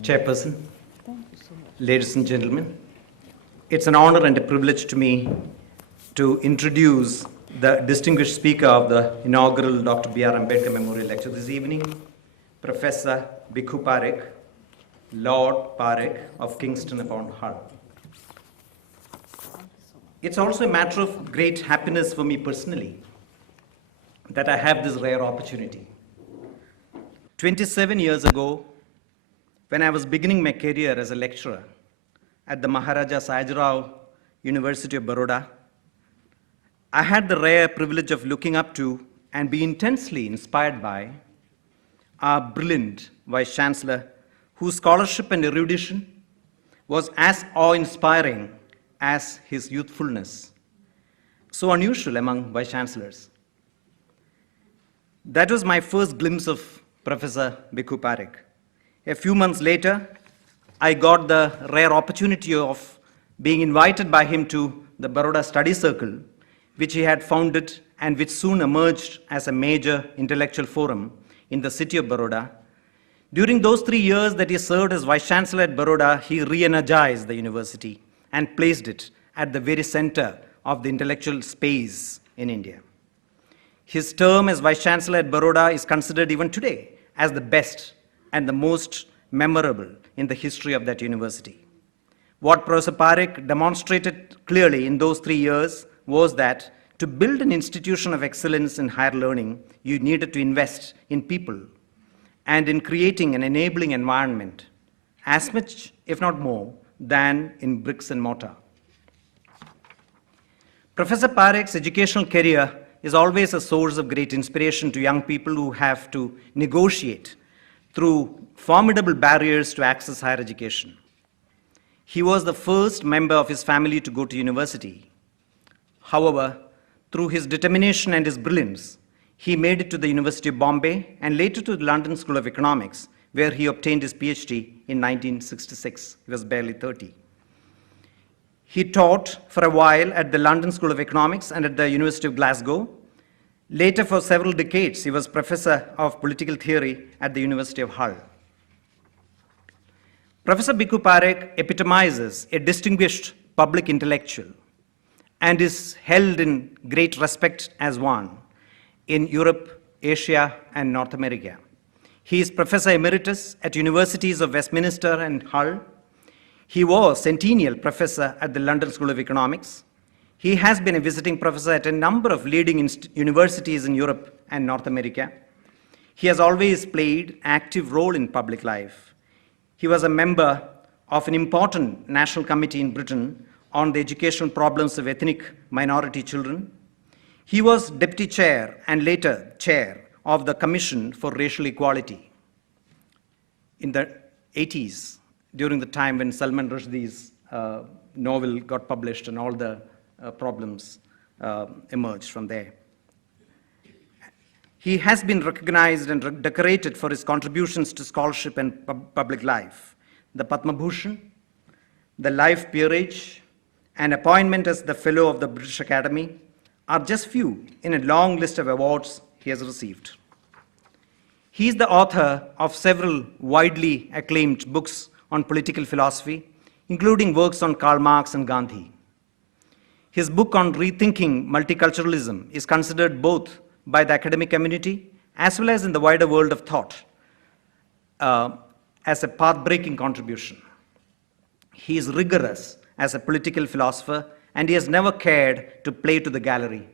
Chairperson, ladies and gentlemen, it's an honor and a privilege to me to introduce the distinguished speaker of the inaugural Dr. B.R. Ambedkar Memorial Lecture this evening, Professor Bhikhu Parekh, Lord Parekh of Kingston upon Hull. It's also a matter of great happiness for me personally that I have this rare opportunity. 27 years ago, when I was beginning my career as a lecturer at the Maharaja Sayajirao University of Baroda, I had the rare privilege of looking up to and be intensely inspired by our brilliant Vice Chancellor, whose scholarship and erudition was as awe-inspiring as his youthfulness, so unusual among Vice Chancellors. That was my first glimpse of Professor Bhikhu Parekh. A few months later, I got the rare opportunity of being invited by him to the Baroda Study Circle, which he had founded and which soon emerged as a major intellectual forum in the city of Baroda. During those 3 years that he served as Vice Chancellor at Baroda, he re-energized the university and placed it at the very center of the intellectual space in India. His term as Vice Chancellor at Baroda is considered even today as the best and the most memorable in the history of that university. What Professor Parekh demonstrated clearly in those 3 years was that to build an institution of excellence in higher learning, you needed to invest in people and in creating an enabling environment as much, if not more, than in bricks and mortar. Professor Parekh's educational career is always a source of great inspiration to young people who have to negotiate through formidable barriers to access higher education. He was the first member of his family to go to university. However, through his determination and his brilliance, he made it to the University of Bombay and later to the London School of Economics, where he obtained his PhD in 1966. He was barely 30. He taught for a while at the London School of Economics and at the University of Glasgow. Later, for several decades, he was professor of political theory at the University of Hull. Professor Bhikhu Parekh epitomizes a distinguished public intellectual and is held in great respect as one in Europe, Asia, and North America. He is Professor Emeritus at Universities of Westminster and Hull. He was Centennial Professor at the London School of Economics. He has been a visiting professor at a number of leading universities in Europe and North America. He has always played an active role in public life. He was a member of an important national committee in Britain on the educational problems of ethnic minority children. He was deputy chair and later chair of the Commission for Racial Equality in the 80s, during the time when Salman Rushdie's novel got published and all the problems emerged from there. He has been recognized and decorated for his contributions to scholarship and public life. The Padma Bhushan, the Life Peerage, and appointment as the Fellow of the British Academy are just few in a long list of awards he has received. He is the author of several widely acclaimed books on political philosophy, including works on Karl Marx and Gandhi. His book on rethinking multiculturalism is considered both by the academic community as well as in the wider world of thought as a path-breaking contribution. He is rigorous as a political philosopher, and he has never cared to play to the gallery.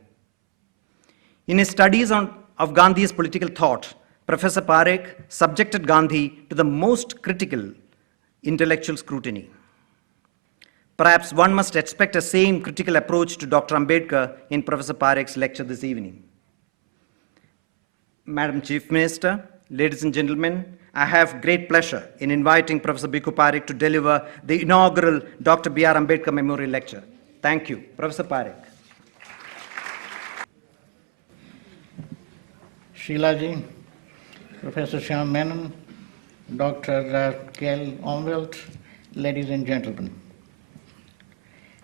In his studies of Gandhi's political thought, Professor Parekh subjected Gandhi to the most critical intellectual scrutiny. Perhaps one must expect a same critical approach to Dr. Ambedkar in Professor Parekh's lecture this evening. Madam Chief Minister, ladies and gentlemen, I have great pleasure in inviting Professor Bhikhu Parekh to deliver the inaugural Dr. B.R. Ambedkar Memorial Lecture. Thank you. Professor Parekh. Sheilaji, Professor Shyam Menon, Dr. Gail Omvedt, ladies and gentlemen.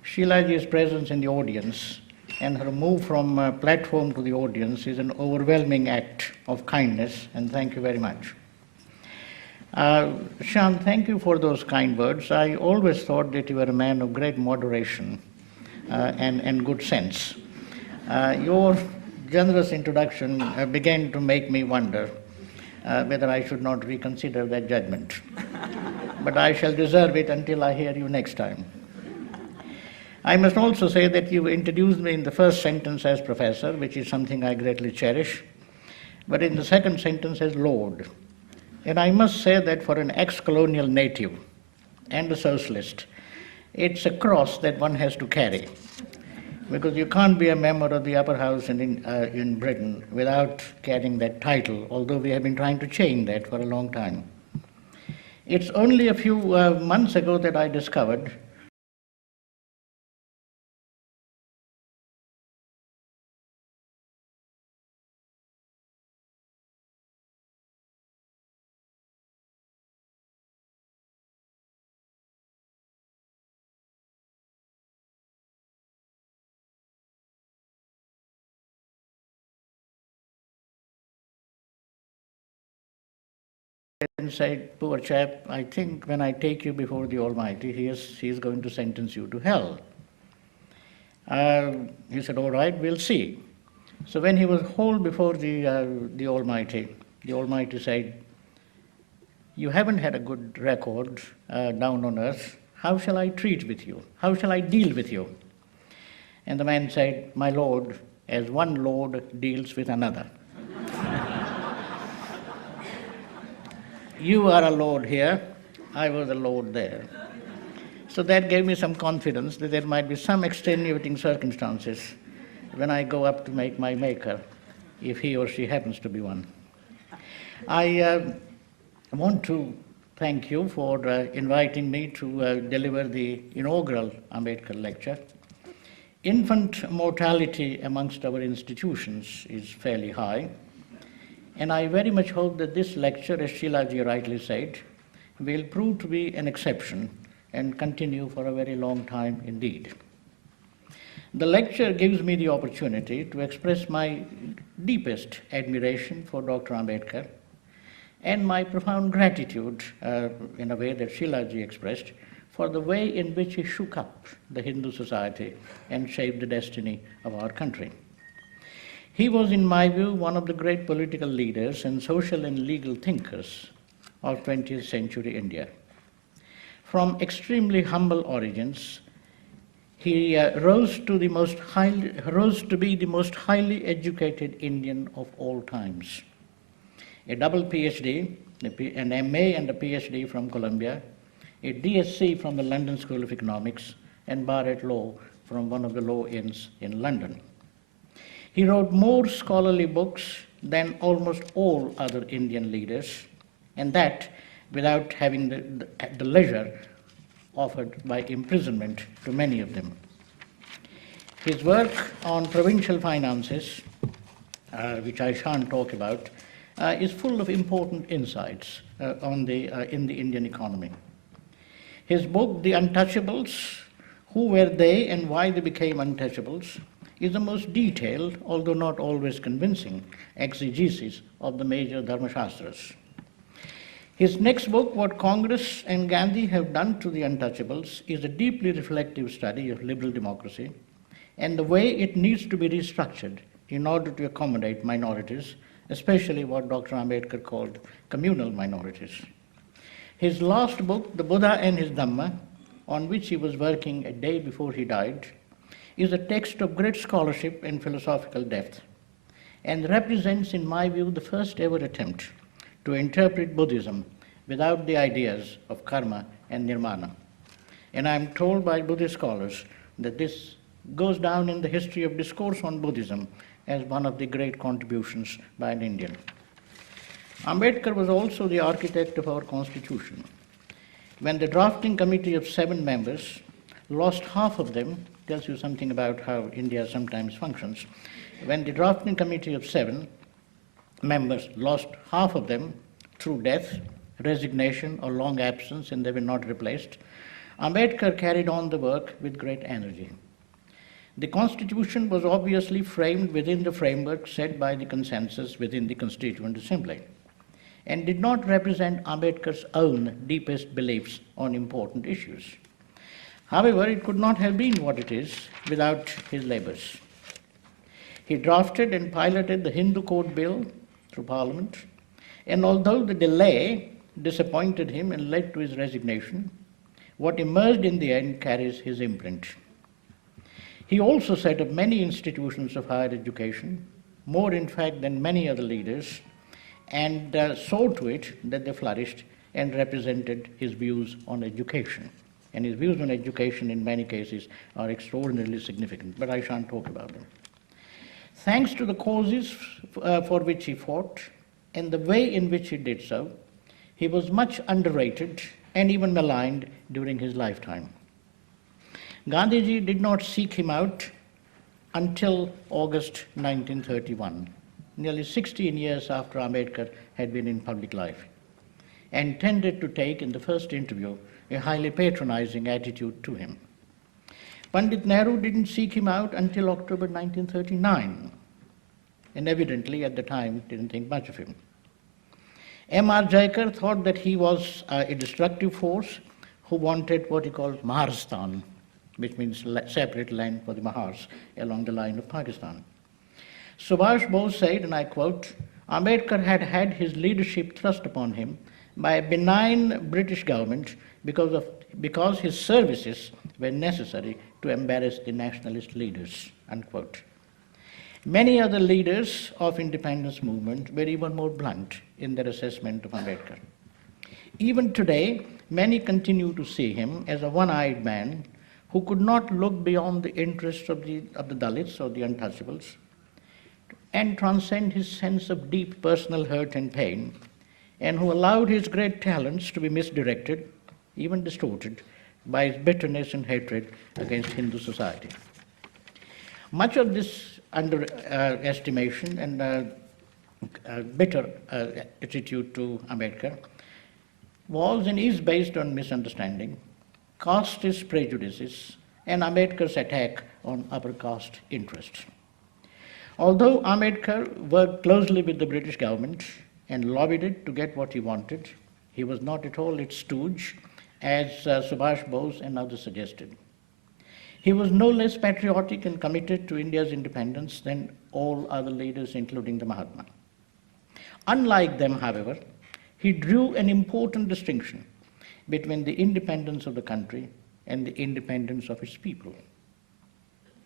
Sheilaji's presence in the audience and her move from platform to the audience is an overwhelming act of kindness, and thank you very much. Shyam, thank you for those kind words. I always thought that you were a man of great moderation and good sense. Your generous introduction began to make me wonder whether I should not reconsider that judgment. But I shall reserve it until I hear you next time. I must also say that you introduced me in the first sentence as professor, which is something I greatly cherish, but in the second sentence as Lord. And I must say that for an ex-colonial native and a socialist, it's a cross that one has to carry, because you can't be a member of the upper house in Britain without carrying that title, although we have been trying to change that for a long time. It's only a few months ago that I discovered and said, poor chap, I think when I take you before the Almighty, he is going to sentence you to hell. He said, all right, we'll see. So when he was hauled before the Almighty said, you haven't had a good record down on earth. How shall I treat with you? How shall I deal with you? And the man said, my Lord, as one Lord deals with another. You are a Lord here, I was a Lord there. So that gave me some confidence that there might be some extenuating circumstances when I go up to make my maker, if he or she happens to be one. I want to thank you for inviting me to deliver the inaugural Ambedkar lecture. Infant mortality amongst our institutions is fairly high. And I very much hope that this lecture, as Sheilaji rightly said, will prove to be an exception and continue for a very long time indeed. The lecture gives me the opportunity to express my deepest admiration for Dr. Ambedkar and my profound gratitude, in a way that Sheilaji expressed, for the way in which he shook up the Hindu society and shaped the destiny of our country. He was, in my view, one of the great political leaders and social and legal thinkers of 20th century India. From extremely humble origins, he rose to be the most highly educated Indian of all times. A double PhD, an MA and a PhD from Columbia, a DSc from the London School of Economics, and bar at law from one of the law inns in London. He wrote more scholarly books than almost all other Indian leaders, and that without having the leisure offered by imprisonment to many of them. His work on provincial finances, which I shan't talk about, is full of important insights in the Indian economy. His book, The Untouchables, Who Were They and Why They Became Untouchables, is the most detailed, although not always convincing, exegesis of the major Dharmashastras. His next book, What Congress and Gandhi Have Done to the Untouchables, is a deeply reflective study of liberal democracy and the way it needs to be restructured in order to accommodate minorities, especially what Dr. Ambedkar called communal minorities. His last book, The Buddha and His Dhamma, on which he was working a day before he died, is a text of great scholarship and philosophical depth, and represents, in my view, the first ever attempt to interpret Buddhism without the ideas of karma and nirvana. And I'm told by Buddhist scholars that this goes down in the history of discourse on Buddhism as one of the great contributions by an Indian. Ambedkar was also the architect of our Constitution. When the drafting committee of 7 members lost half of them, tells you something about how India sometimes functions. When the drafting committee of 7 members lost half of them through death, resignation, or long absence, and they were not replaced, Ambedkar carried on the work with great energy. The Constitution was obviously framed within the framework set by the consensus within the Constituent Assembly. and did not represent Ambedkar's own deepest beliefs on important issues. However, it could not have been what it is without his labors. He drafted and piloted the Hindu Code Bill through Parliament, and although the delay disappointed him and led to his resignation, what emerged in the end carries his imprint. He also set up many institutions of higher education, more in fact than many other leaders, and saw to it that they flourished and represented his views on education. And his views on education in many cases are extraordinarily significant, but I shan't talk about them. Thanks to the causes for which he fought and the way in which he did so, he was much underrated and even maligned during his lifetime. Gandhiji did not seek him out until August 1931, nearly 16 years after Ambedkar had been in public life, and tended to take in the first interview a highly patronizing attitude to him. Pandit Nehru didn't seek him out until October 1939, and evidently at the time didn't think much of him. M.R. Jaikar thought that he was a destructive force who wanted what he called Maharstan, which means separate land for the Mahars along the line of Pakistan. Subhash Bose said, and I quote, Ambedkar had had his leadership thrust upon him by a benign British government because his services were necessary to embarrass the nationalist leaders, unquote. Many other leaders of independence movement were even more blunt in their assessment of Ambedkar. Even today, many continue to see him as a one-eyed man who could not look beyond the interests of the Dalits or the untouchables and transcend his sense of deep personal hurt and pain, and who allowed his great talents to be misdirected, even distorted, by his bitterness and hatred against Hindu society. Much of this underestimation and bitter attitude to Ambedkar was and is based on misunderstanding, casteist prejudices, and Ambedkar's attack on upper caste interests. Although Ambedkar worked closely with the British government and lobbied it to get what he wanted, he was not at all its stooge, as Subhash Bose and others suggested. He was no less patriotic and committed to India's independence than all other leaders, including the Mahatma. Unlike them, however, he drew an important distinction between the independence of the country and the independence of its people.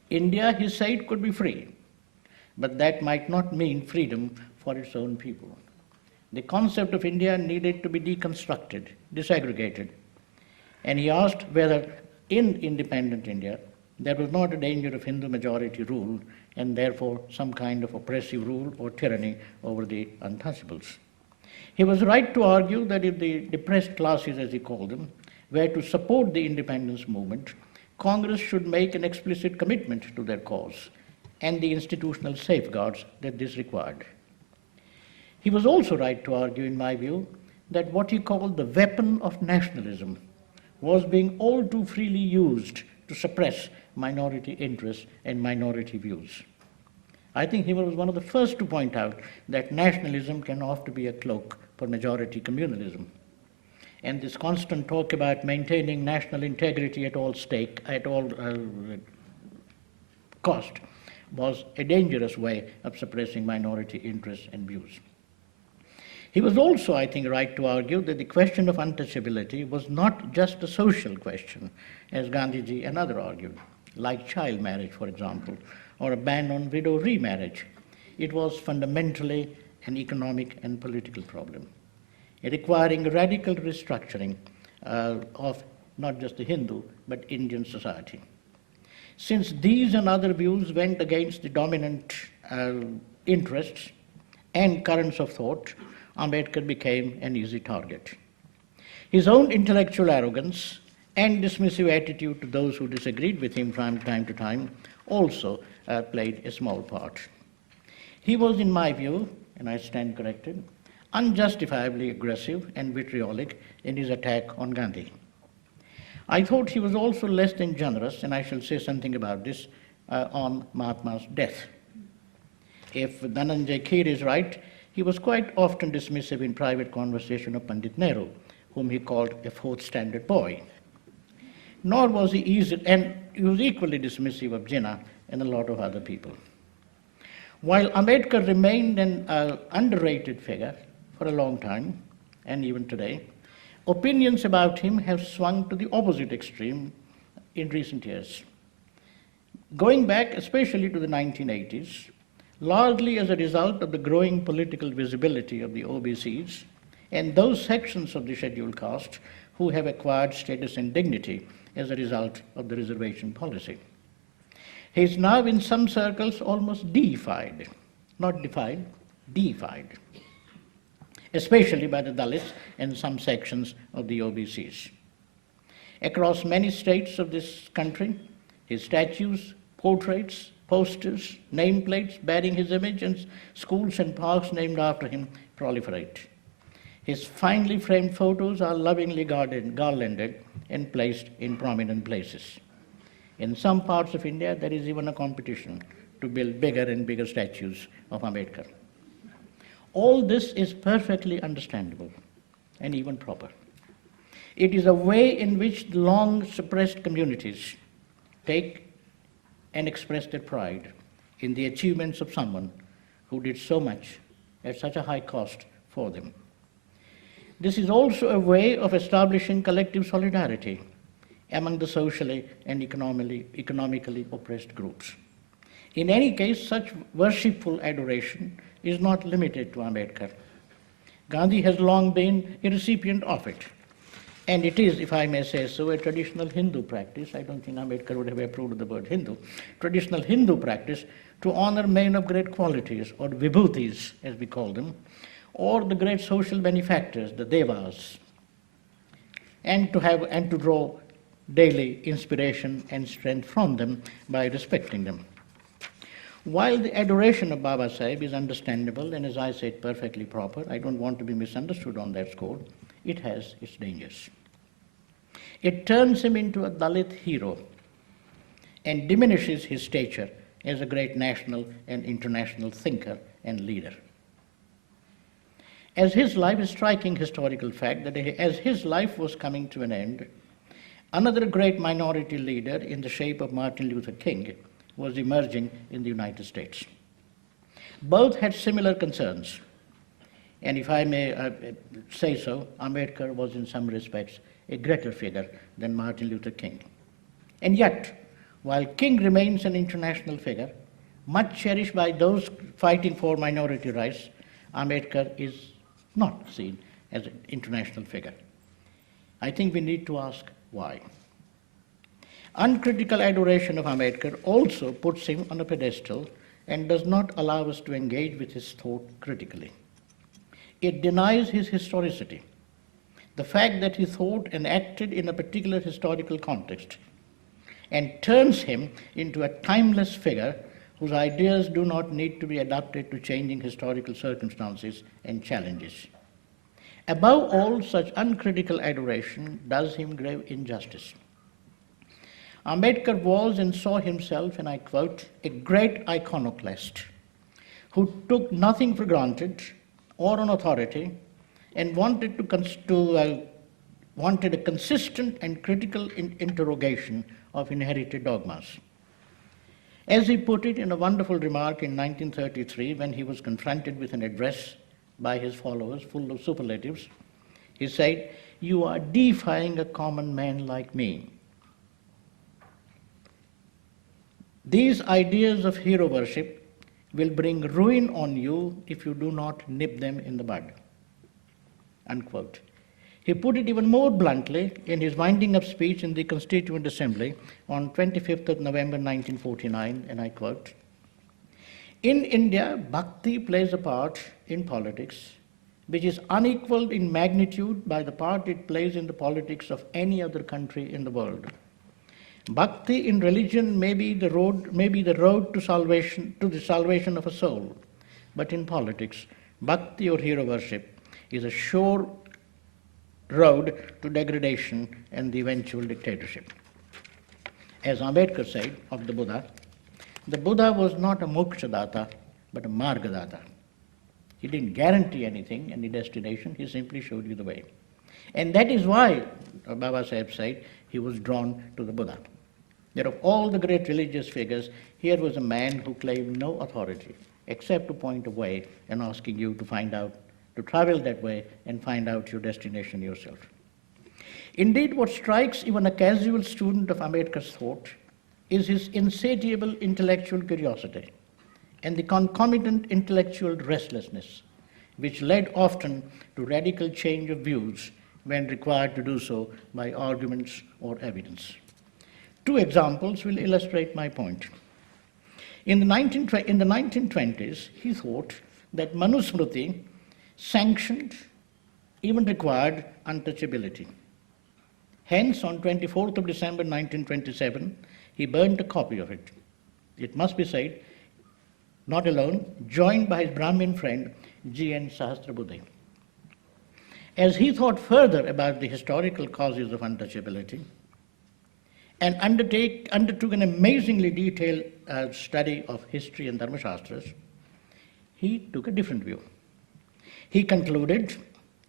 India, he said, could be free, but that might not mean freedom for its own people. The concept of India needed to be deconstructed, disaggregated, and he asked whether in independent India there was not a danger of Hindu majority rule and therefore some kind of oppressive rule or tyranny over the untouchables. He was right to argue that if the depressed classes, as he called them, were to support the independence movement, Congress should make an explicit commitment to their cause and the institutional safeguards that this required. He was also right to argue, in my view, that what he called the weapon of nationalism was being all too freely used to suppress minority interests and minority views. I think he was one of the first to point out that nationalism can often be a cloak for majority communalism. And this constant talk about maintaining national integrity at all cost was a dangerous way of suppressing minority interests and views. He was also, I think, right to argue that the question of untouchability was not just a social question, as Gandhiji and others argued, like child marriage, for example, or a ban on widow remarriage. It was fundamentally an economic and political problem, requiring radical restructuring of not just the Hindu, but Indian society. Since these and other views went against the dominant interests and currents of thought, Ambedkar became an easy target. His own intellectual arrogance and dismissive attitude to those who disagreed with him from time to time also played a small part. He was, in my view, and I stand corrected, unjustifiably aggressive and vitriolic in his attack on Gandhi. I thought he was also less than generous, and I shall say something about this, on Mahatma's death. If Dhananjay Kheer is right, He was quite often dismissive in private conversation of Pandit Nehru, whom he called a fourth standard boy. Nor was he easy, and he was equally dismissive of Jinnah and a lot of other people. While Ambedkar remained an underrated figure for a long time, and even today, opinions about him have swung to the opposite extreme in recent years. Going back especially to the 1980s, largely as a result of the growing political visibility of the OBCs and those sections of the scheduled caste who have acquired status and dignity as a result of the reservation policy. He is now in some circles almost deified, not defied, deified, especially by the Dalits and some sections of the OBCs. Across many states of this country, his statues, portraits, posters, nameplates bearing his image, and schools and parks named after him proliferate. His finely framed photos are lovingly garlanded and placed in prominent places. In some parts of India, there is even a competition to build bigger and bigger statues of Ambedkar. All this is perfectly understandable and even proper. It is a way in which long suppressed communities take and express their pride in the achievements of someone who did so much at such a high cost for them. This is also a way of establishing collective solidarity among the socially and economically oppressed groups. In any case, such worshipful adoration is not limited to Ambedkar. Gandhi has long been a recipient of it. And it is, if I may say so, a traditional Hindu practice. I don't think Ambedkar would have approved of the word Hindu. Traditional Hindu practice to honor men of great qualities, or vibhutis, as we call them, or the great social benefactors, the devas, and to draw daily inspiration and strength from them by respecting them. While the adoration of Baba Sahib is understandable and, as I said, perfectly proper, I don't want to be misunderstood on that score, it has its dangers. It turns him into a Dalit hero and diminishes his stature as a great national and international thinker and leader. As his life is striking historical fact that as his life was coming to an end, another great minority leader in the shape of Martin Luther King was emerging in the United States. Both had similar concerns. And if I may say so, Ambedkar was in some respects a greater figure than Martin Luther King. And yet, while King remains an international figure, much cherished by those fighting for minority rights, Ambedkar is not seen as an international figure. I think we need to ask why. Uncritical adoration of Ambedkar also puts him on a pedestal and does not allow us to engage with his thought critically. It denies his historicity, the fact that he thought and acted in a particular historical context, and turns him into a timeless figure whose ideas do not need to be adapted to changing historical circumstances and challenges. Above all, such uncritical adoration does him grave injustice. Ambedkar was and saw himself, and I quote, a great iconoclast who took nothing for granted or on authority, and wanted a consistent and critical interrogation of inherited dogmas. As he put it in a wonderful remark in 1933, when he was confronted with an address by his followers full of superlatives, he said, "You are deifying a common man like me." These ideas of hero worship will bring ruin on you if you do not nip them in the bud. Unquote. He put it even more bluntly in his winding up speech in the Constituent Assembly on 25th of November 1949, and I quote, "In India, bhakti plays a part in politics which is unequaled in magnitude by the part it plays in the politics of any other country in the world. Bhakti in religion may be the road to salvation, to the salvation of a soul, but in politics, bhakti or hero worship is a sure road to degradation and the eventual dictatorship." As Ambedkar said of the Buddha was not a mokshadatta, but a margadata. He didn't guarantee anything, any destination, he simply showed you the way. And that is why, Baba Sahib said, he was drawn to the Buddha. That of all the great religious figures, here was a man who claimed no authority except to point a way and asking you to find out, to travel that way and find out your destination yourself. Indeed, what strikes even a casual student of Ambedkar's thought is his insatiable intellectual curiosity and the concomitant intellectual restlessness, which led often to radical change of views when required to do so by arguments or evidence. Two examples will illustrate my point. In the 1920s, he thought that Manusmriti sanctioned, even required, untouchability. Hence, on 24th of December 1927, he burned a copy of it. It must be said, not alone, joined by his Brahmin friend, G.N. Sahasrabuddhe. As he thought further about the historical causes of untouchability and undertook an amazingly detailed study of history and Dharmashastras, he took a different view. He concluded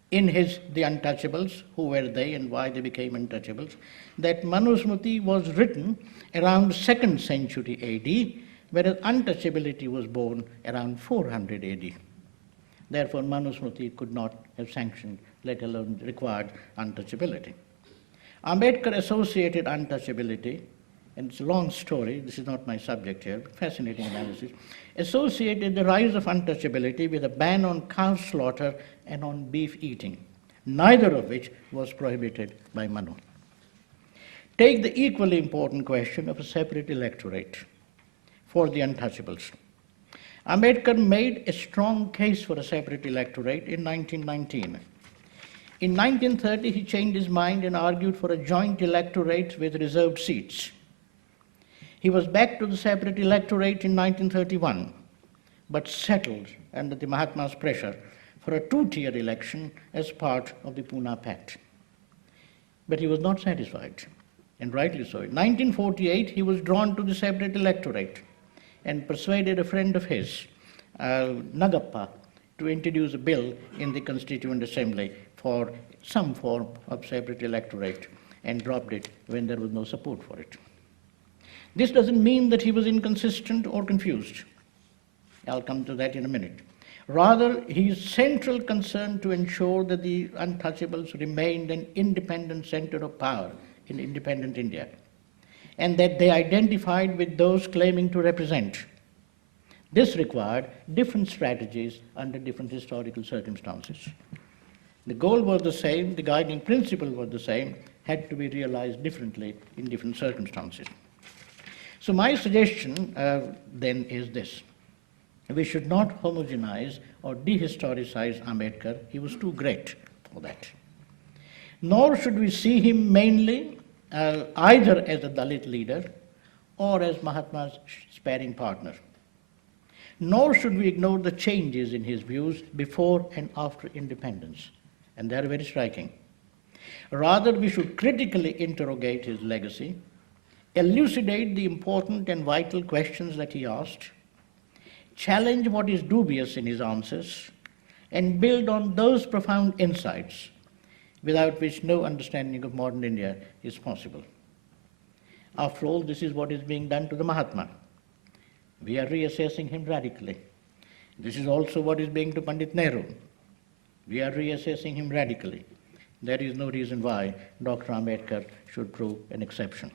in his The Untouchables, Who Were They and Why They Became Untouchables, that Manusmriti was written around 2nd century AD, whereas untouchability was born around 400 AD. Therefore, Manusmriti could not have sanctioned, let alone required, untouchability. Ambedkar associated untouchability, and it's a long story, this is not my subject here, but fascinating analysis, associated the rise of untouchability with a ban on cow slaughter and on beef eating, neither of which was prohibited by Manu. Take the equally important question of a separate electorate for the untouchables. Ambedkar made a strong case for a separate electorate in 1919. In 1930, he changed his mind and argued for a joint electorate with reserved seats. He was back to the separate electorate in 1931, but settled under the Mahatma's pressure for a two-tier election as part of the Pune Pact. But he was not satisfied, and rightly so. In 1948, he was drawn to the separate electorate and persuaded a friend of his, Nagappa, to introduce a bill in the Constituent Assembly for some form of separate electorate, and dropped it when there was no support for it. This doesn't mean that he was inconsistent or confused. I'll come to that in a minute. Rather, his central concern to ensure that the untouchables remained an independent center of power in independent India, and that they identified with those claiming to represent. This required different strategies under different historical circumstances. The goal was the same, the guiding principle was the same, had to be realized differently in different circumstances. So my suggestion then is this. We should not homogenize or dehistoricize Ambedkar. He was too great for that. Nor should we see him mainly either as a Dalit leader or as Mahatma's sparring partner. Nor should we ignore the changes in his views before and after independence, and they are very striking. Rather, we should critically interrogate his legacy, elucidate the important and vital questions that he asked, challenge what is dubious in his answers, and build on those profound insights without which no understanding of modern India is possible. After all, this is what is being done to the Mahatma. We are reassessing him radically. This is also what is being to Pandit Nehru. We are reassessing him radically. There is no reason why Dr. Ambedkar should prove an exception.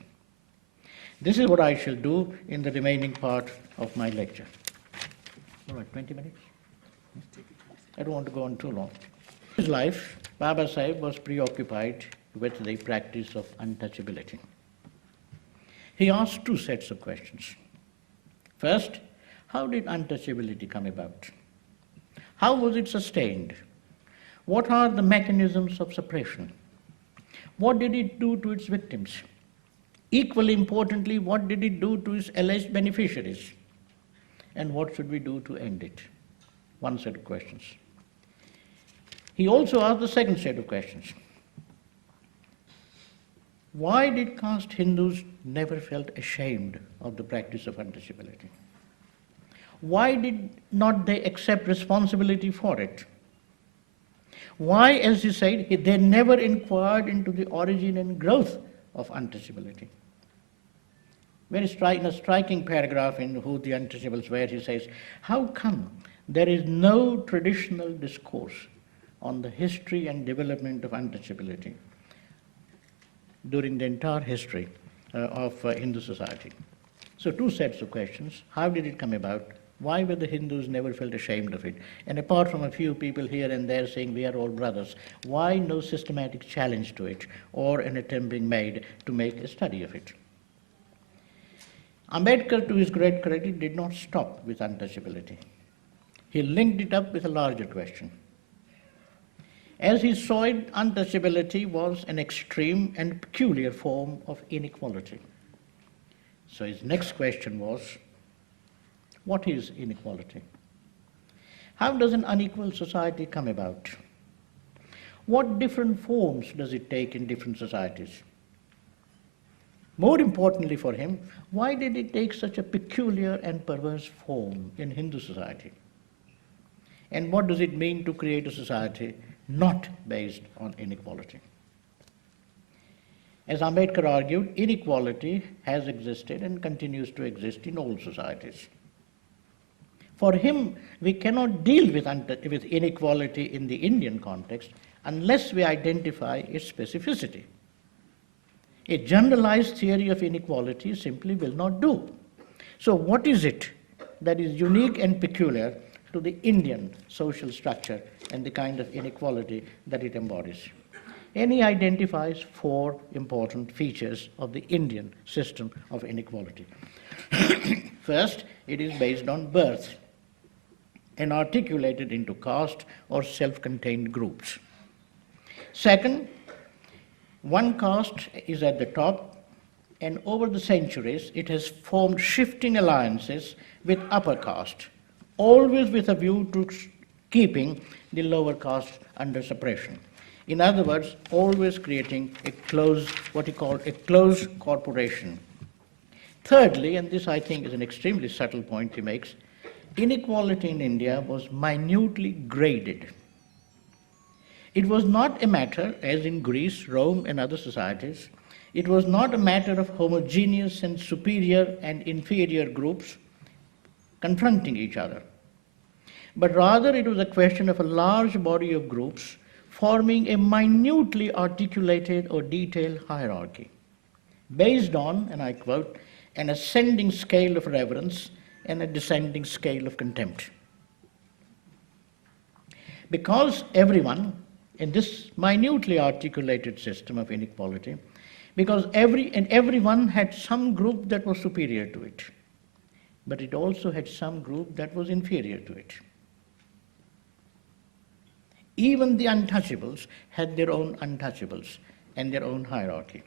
This is what I shall do in the remaining part of my lecture. All right, 20 minutes? I don't want to go on too long. In his life, Baba Sahib was preoccupied with the practice of untouchability. He asked two sets of questions. First, how did untouchability come about? How was it sustained? What are the mechanisms of suppression? What did it do to its victims? Equally importantly, what did it do to its alleged beneficiaries? And what should we do to end it? One set of questions. He also asked the second set of questions. Why did caste Hindus never felt ashamed of the practice of untouchability? why did not they accept responsibility for it? Why, as he said, they never inquired into the origin and growth of untouchability? In a striking paragraph in Who the Untouchables Were, he says, how come there is no traditional discourse on the history and development of untouchability during the entire history of Hindu society? So two sets of questions. How did it come about? Why were the Hindus never felt ashamed of it? And apart from a few people here and there saying we are all brothers, why no systematic challenge to it or an attempt being made to make a study of it? Ambedkar, to his great credit, did not stop with untouchability. He linked it up with a larger question. As he saw it, untouchability was an extreme and peculiar form of inequality. So his next question was, what is inequality? How does an unequal society come about? What different forms does it take in different societies? More importantly for him, why did it take such a peculiar and perverse form in Hindu society? And what does it mean to create a society not based on inequality? As Ambedkar argued, inequality has existed and continues to exist in all societies. For him, we cannot deal with inequality in the Indian context unless we identify its specificity. A generalized theory of inequality simply will not do. So what is it that is unique and peculiar to the Indian social structure and the kind of inequality that it embodies? And he identifies four important features of the Indian system of inequality. First, it is based on birth and articulated into caste or self-contained groups. Second, one caste is at the top, and over the centuries it has formed shifting alliances with upper caste, always with a view to keeping the lower caste under suppression. In other words, always creating what he called a closed corporation. Thirdly, and this I think is an extremely subtle point he makes, inequality in India was minutely graded. It was not a matter, as in Greece, Rome, and other societies, it was not a matter of homogeneous and superior and inferior groups confronting each other, but rather it was a question of a large body of groups forming a minutely articulated or detailed hierarchy, based on, and I quote, an ascending scale of reverence and a descending scale of contempt. Because everyone, in this minutely articulated system of inequality, because everyone had some group that was superior to it, but it also had some group that was inferior to it. Even the untouchables had their own untouchables and their own hierarchy.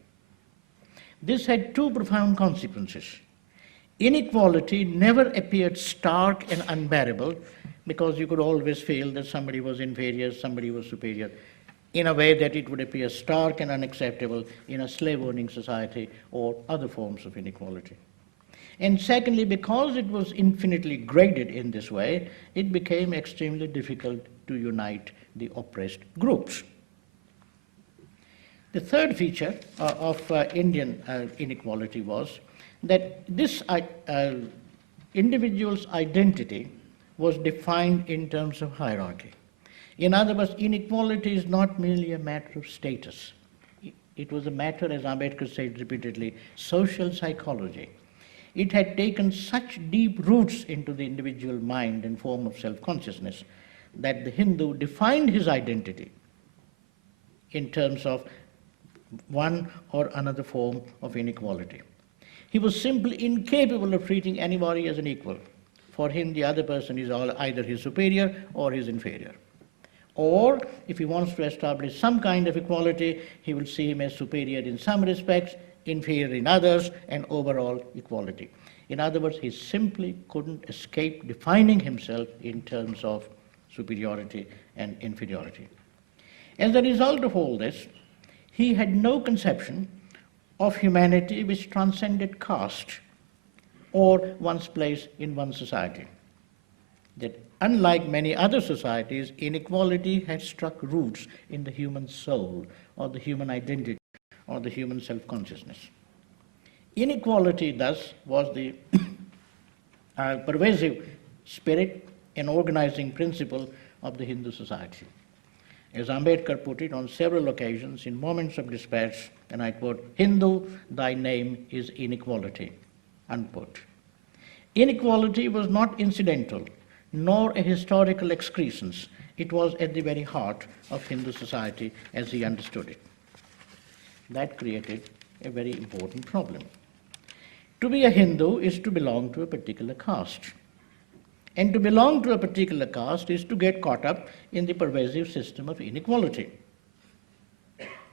This had two profound consequences. Inequality never appeared stark and unbearable because you could always feel that somebody was inferior, somebody was superior, in a way that it would appear stark and unacceptable in a slave-owning society or other forms of inequality. And secondly, because it was infinitely graded in this way, it became extremely difficult to unite the oppressed groups. The third feature of Indian inequality was that this individual's identity was defined in terms of hierarchy. In other words, inequality is not merely a matter of status. It was a matter, as Ambedkar said repeatedly, social psychology. It had taken such deep roots into the individual mind and form of self-consciousness that the Hindu defined his identity in terms of one or another form of inequality. He was simply incapable of treating anybody as an equal. For him, the other person is either his superior or his inferior. Or, if he wants to establish some kind of equality, he will see him as superior in some respects, inferior in others, and overall equality. In other words, he simply couldn't escape defining himself in terms of superiority and inferiority. As a result of all this, he had no conception of humanity which transcended caste or one's place in one society. that unlike many other societies, inequality had struck roots in the human soul or the human identity or the human self-consciousness. Inequality, thus, was the pervasive spirit and organizing principle of the Hindu society. As Ambedkar put it on several occasions in moments of despair, and I quote, "Hindu, thy name is inequality," unquote. Inequality was not incidental, nor a historical excrescence. It was at the very heart of Hindu society as he understood it. That created a very important problem. To be a Hindu is to belong to a particular caste. And to belong to a particular caste is to get caught up in the pervasive system of inequality.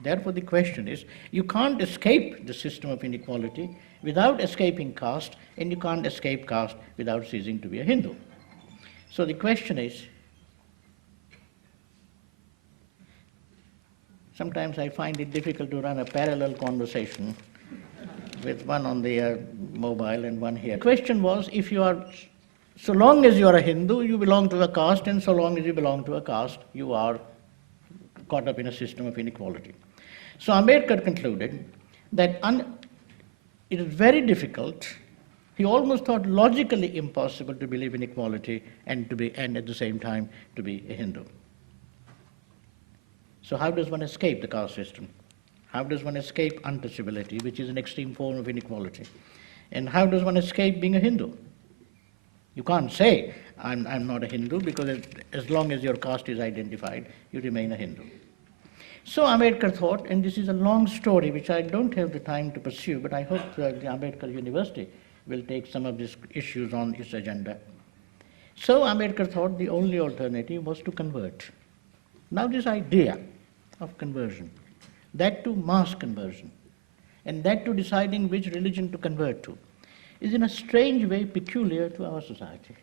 Therefore, the question is, you can't escape the system of inequality without escaping caste, and you can't escape caste without ceasing to be a Hindu. So the question is, sometimes I find it difficult to run a parallel conversation with one on the mobile and one here. The question was, if you are, so long as you are a Hindu, you belong to a caste, and so long as you belong to a caste, you are caught up in a system of inequality. So Ambedkar concluded that it is very difficult, he almost thought logically impossible to believe in equality and at the same time to be a Hindu. So how does one escape the caste system? How does one escape untouchability, which is an extreme form of inequality? And how does one escape being a Hindu? You can't say, I'm not a Hindu, because as long as your caste is identified, you remain a Hindu. So Ambedkar thought, and this is a long story which I don't have the time to pursue, but I hope the Ambedkar University will take some of these issues on its agenda. So Ambedkar thought the only alternative was to convert. Now this idea of conversion, that to mass conversion, and that to deciding which religion to convert to, is in a strange way peculiar to our society.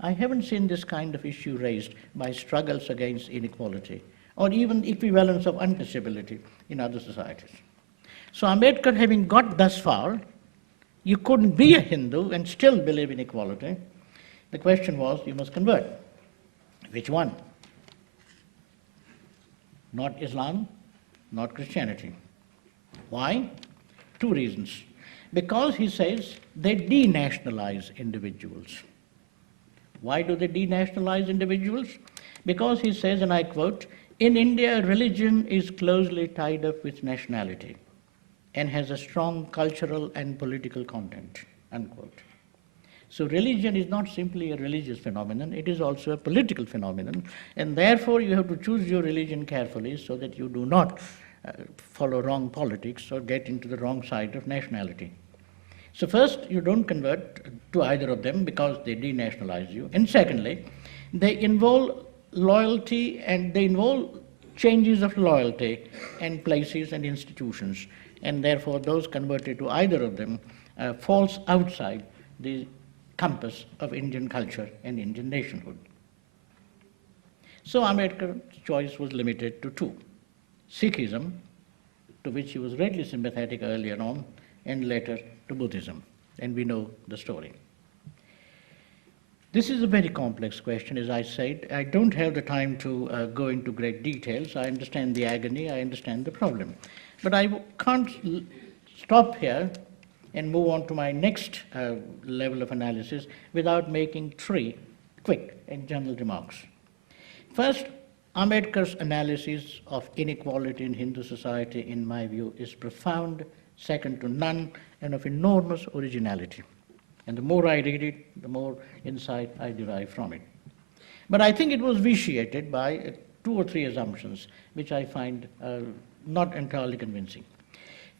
I haven't seen this kind of issue raised by struggles against inequality or even equivalence of untouchability in other societies. So Ambedkar, having got thus far, you couldn't be a Hindu and still believe in equality. The question was, you must convert. Which one? Not Islam, not Christianity. Why? Two reasons. Because, he says, they denationalize individuals. Why do they denationalize individuals? Because, he says, and I quote, "In India, religion is closely tied up with nationality and has a strong cultural and political content," unquote. So religion is not simply a religious phenomenon, it is also a political phenomenon, and therefore you have to choose your religion carefully so that you do not follow wrong politics or get into the wrong side of nationality. So first, you don't convert to either of them because they denationalize you. And secondly, they involve loyalty and they involve changes of loyalty and places and institutions. And therefore, those converted to either of them falls outside the compass of Indian culture and Indian nationhood. So Ambedkar's choice was limited to two: Sikhism, to which he was readily sympathetic earlier on, and later to Buddhism, and we know the story. This is a very complex question, as I said. I don't have the time to go into great details. I understand the agony, I understand the problem. But I can't stop here and move on to my next level of analysis without making three quick and general remarks. First, Ambedkar's analysis of inequality in Hindu society, in my view, is profound, second to none, and of enormous originality. And the more I read it, the more insight I derive from it. But I think it was vitiated by two or three assumptions, which I find not entirely convincing.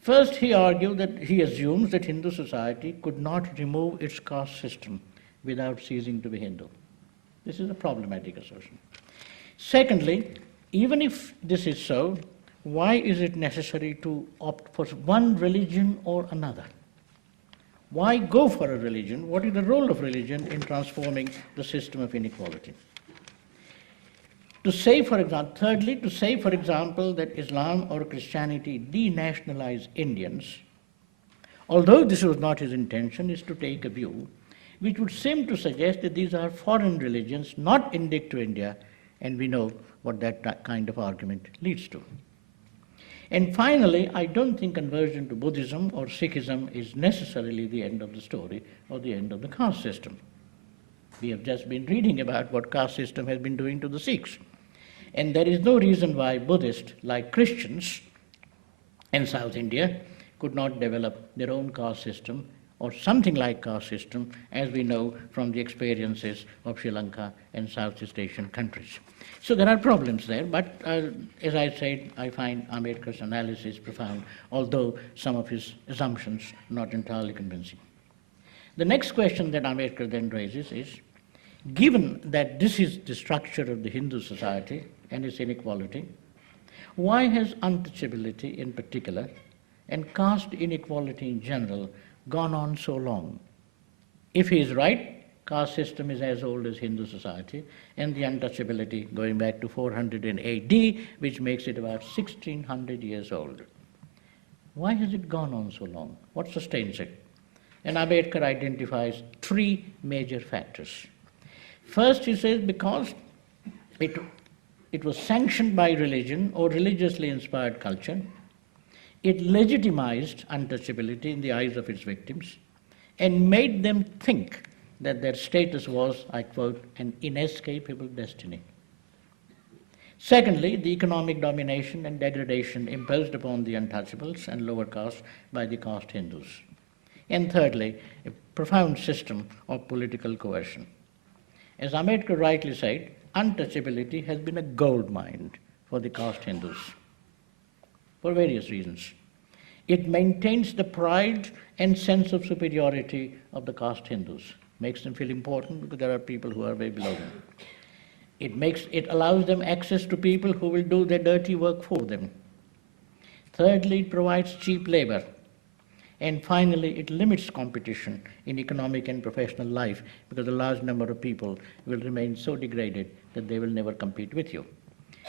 First, he assumes that Hindu society could not remove its caste system without ceasing to be Hindu. This is a problematic assertion. Secondly, even if this is so, why is it necessary to opt for one religion or another? Why go for a religion? What is the role of religion in transforming the system of inequality? Thirdly, to say, for example, that Islam or Christianity denationalize Indians, although this was not his intention, is to take a view which would seem to suggest that these are foreign religions, not endemic to India, and we know what that kind of argument leads to. And finally, I don't think conversion to Buddhism or Sikhism is necessarily the end of the story or the end of the caste system. We have just been reading about what caste system has been doing to the Sikhs. And there is no reason why Buddhists, like Christians in South India, could not develop their own caste system or something like caste system, as we know from the experiences of Sri Lanka and Southeast Asian countries. So there are problems there, but as I said, I find Ambedkar's analysis profound, although some of his assumptions not entirely convincing. The next question that Ambedkar then raises is, given that this is the structure of the Hindu society and its inequality, why has untouchability in particular and caste inequality in general gone on so long? If he is right, caste system is as old as Hindu society, and the untouchability going back to 400 AD, which makes it about 1600 years old. Why has it gone on so long? What sustains it? And Ambedkar identifies three major factors. First, he says, because it was sanctioned by religion or religiously inspired culture, it legitimized untouchability in the eyes of its victims and made them think that their status was, I quote, an inescapable destiny. Secondly, the economic domination and degradation imposed upon the untouchables and lower caste by the caste Hindus. And thirdly, a profound system of political coercion. As Ambedkar rightly said, untouchability has been a gold mine for the caste Hindus for various reasons. It maintains the pride and sense of superiority of the caste Hindus, makes them feel important because there are people who are way below them. It allows them access to people who will do their dirty work for them. Thirdly, it provides cheap labor. And finally, it limits competition in economic and professional life because a large number of people will remain so degraded that they will never compete with you.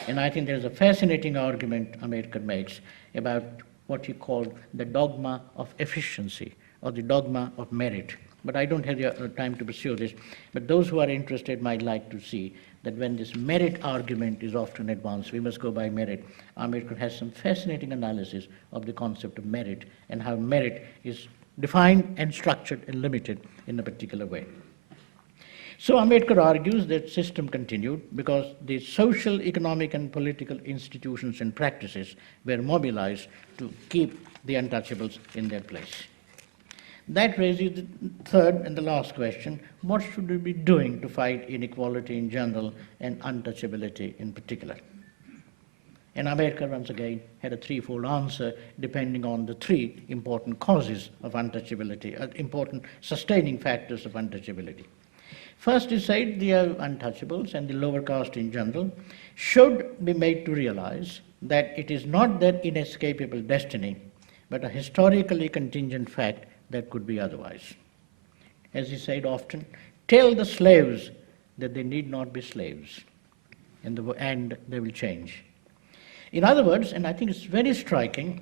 And I think there's a fascinating argument Ambedkar makes about what he called the dogma of efficiency or the dogma of merit. But I don't have the time to pursue this. But those who are interested might like to see that when this merit argument is often advanced, we must go by merit. Ambedkar has some fascinating analysis of the concept of merit and how merit is defined and structured and limited in a particular way. So Ambedkar argues that system continued because the social, economic, and political institutions and practices were mobilized to keep the untouchables in their place. That raises the third and the last question: what should we be doing to fight inequality in general and untouchability in particular? And Ambedkar, once again, had a threefold answer depending on the three important causes of untouchability, important sustaining factors of untouchability. First, he said the untouchables and the lower caste in general should be made to realize that it is not their inescapable destiny, but a historically contingent fact that could be otherwise. As he said often, tell the slaves that they need not be slaves, and they will change. In other words, and I think it's very striking,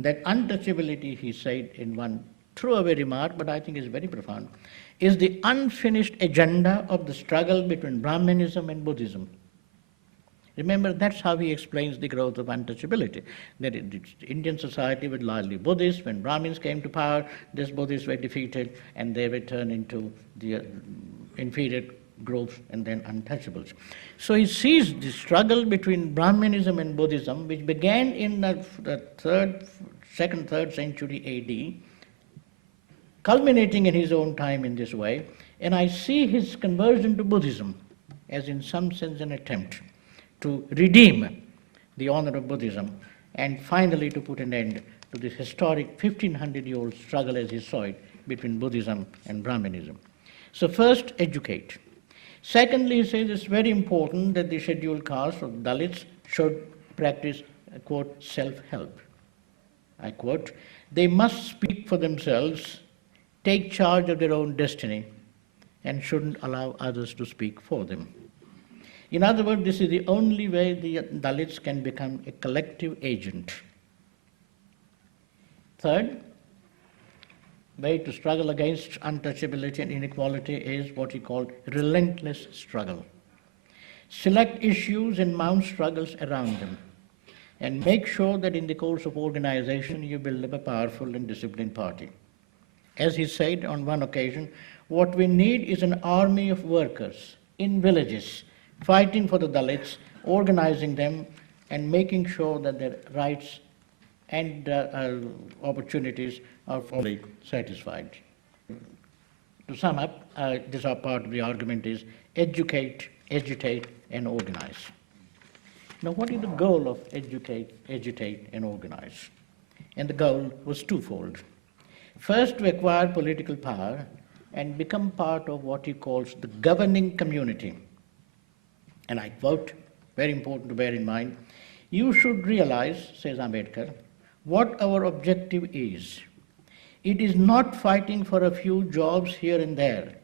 that untouchability, he said in one throwaway remark, but I think is very profound, is the unfinished agenda of the struggle between Brahmanism and Buddhism. Remember, that's how he explains the growth of untouchability. That Indian society was largely Buddhist. When Brahmins came to power, these Buddhists were defeated and they were turned into the inferior groups and then untouchables. So he sees the struggle between Brahmanism and Buddhism, which began in the second, third century AD, culminating in his own time in this way. And I see his conversion to Buddhism as in some sense an attempt to redeem the honor of Buddhism and finally to put an end to this historic 1500-year-old struggle, as he saw it, between Buddhism and Brahmanism. So first, educate. Secondly, he says it's very important that the scheduled caste of Dalits should practice, quote, self-help. I quote, they must speak for themselves, take charge of their own destiny, and shouldn't allow others to speak for them. In other words, this is the only way the Dalits can become a collective agent. Third, way to struggle against untouchability and inequality is what he called relentless struggle. Select issues and mount struggles around them, and make sure that in the course of organization you build up a powerful and disciplined party. As he said on one occasion, what we need is an army of workers in villages fighting for the Dalits, organizing them and making sure that their rights and opportunities are fully satisfied. To sum up, this part of the argument is educate, agitate, and organize. Now, what is the goal of educate, agitate, and organize? And the goal was twofold. First, to acquire political power and become part of what he calls the governing community. And I quote, very important to bear in mind, "You should realize," says Ambedkar, "what our objective is. It is not fighting for a few jobs here and there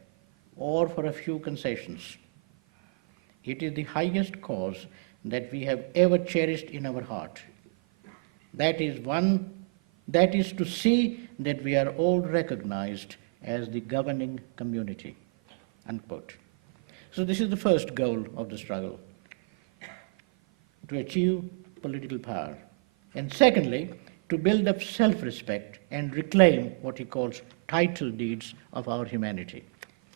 or for a few concessions. It is the highest cause that we have ever cherished in our heart. That is to see that we are all recognized as the governing community," unquote. So this is the first goal of the struggle, to achieve political power. And secondly, to build up self-respect and reclaim what he calls title deeds of our humanity,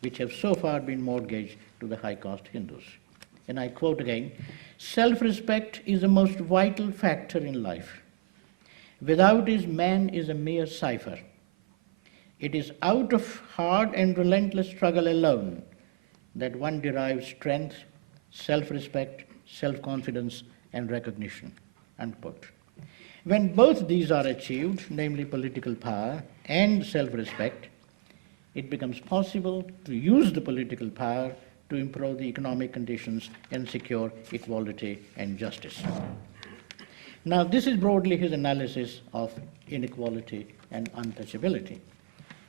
which have so far been mortgaged to the high-caste Hindus. And I quote again, "Self-respect is the most vital factor in life. Without it, man is a mere cipher. It is out of hard and relentless struggle alone that one derives strength, self-respect, self-confidence, and recognition," unquote. When both these are achieved, namely political power and self-respect, it becomes possible to use the political power to improve the economic conditions and secure equality and justice. Now, this is broadly his analysis of inequality and untouchability,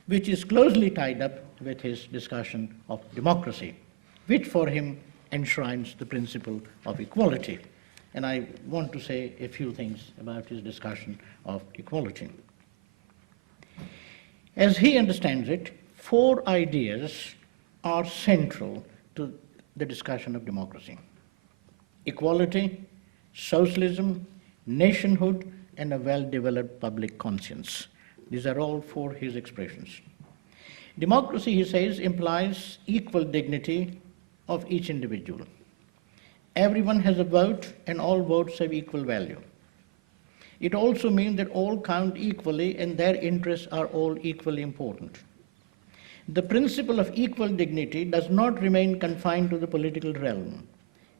which is closely tied up with his discussion of democracy, which for him enshrines the principle of equality. And I want to say a few things about his discussion of equality. As he understands it, four ideas are central to the discussion of democracy: equality, socialism, nationhood, and a well-developed public conscience. These are all for his expressions. Democracy, he says, implies equal dignity of each individual. Everyone has a vote, and all votes have equal value. It also means that all count equally, and their interests are all equally important. The principle of equal dignity does not remain confined to the political realm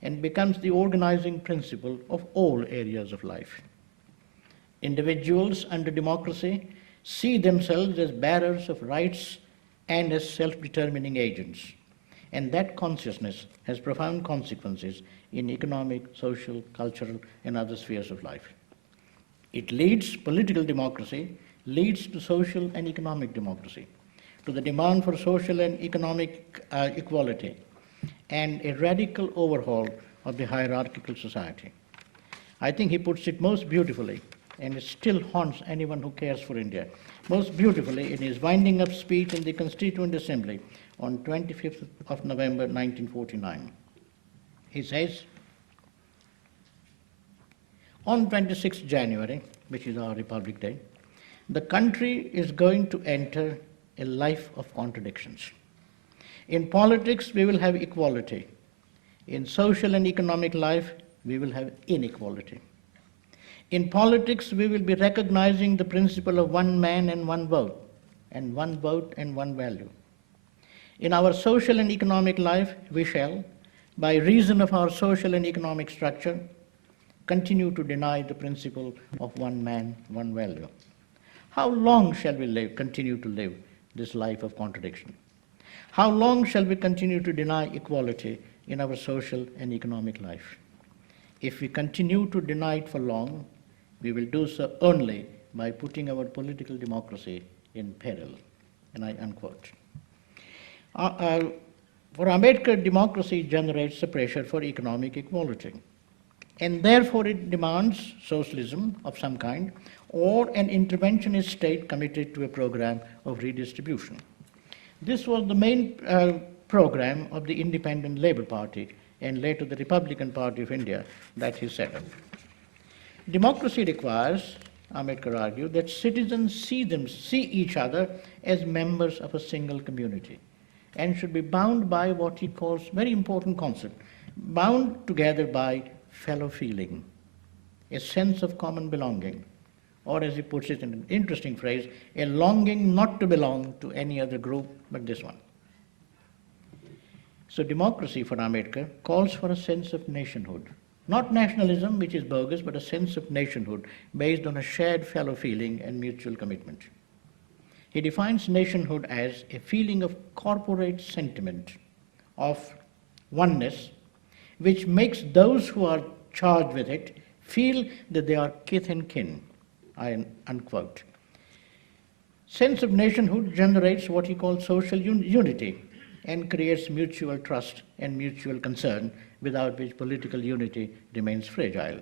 and becomes the organizing principle of all areas of life. Individuals under democracy see themselves as bearers of rights and as self-determining agents, and that consciousness has profound consequences in economic, social, cultural, and other spheres of life. Political democracy leads to social and economic democracy, to the demand for social and economic equality, and a radical overhaul of the hierarchical society. I think he puts it most beautifully, and it still haunts anyone who cares for India, most beautifully in his winding up speech in the Constituent Assembly on 25th of November 1949. He says, "On 26th January, which is our Republic Day, the country is going to enter a life of contradictions. In politics, we will have equality. In social and economic life, we will have inequality. In politics, we will be recognizing the principle of one man and one vote and one value. In our social and economic life, we shall, by reason of our social and economic structure, continue to deny the principle of one man, one value. How long shall we continue to live this life of contradiction? How long shall we continue to deny equality in our social and economic life? If we continue to deny it for long, we will do so only by putting our political democracy in peril." And I unquote. For Ambedkar, democracy generates the pressure for economic equality, and therefore it demands socialism of some kind, or an interventionist state committed to a program of redistribution. This was the main program of the Independent Labour Party and later the Republican Party of India that he set up. Democracy requires, Ambedkar argued, that citizens see each other as members of a single community and should be bound by what he calls, very important concept, bound together by fellow feeling, a sense of common belonging, or as he puts it in an interesting phrase, a longing not to belong to any other group but this one. So democracy for Ambedkar calls for a sense of nationhood. Not nationalism, which is bogus, but a sense of nationhood based on a shared fellow feeling and mutual commitment. He defines nationhood as a feeling of corporate sentiment, of oneness, which makes those who are charged with it feel that they are kith and kin, unquote. Sense of nationhood generates what he calls social unity and creates mutual trust and mutual concern, without which political unity remains fragile.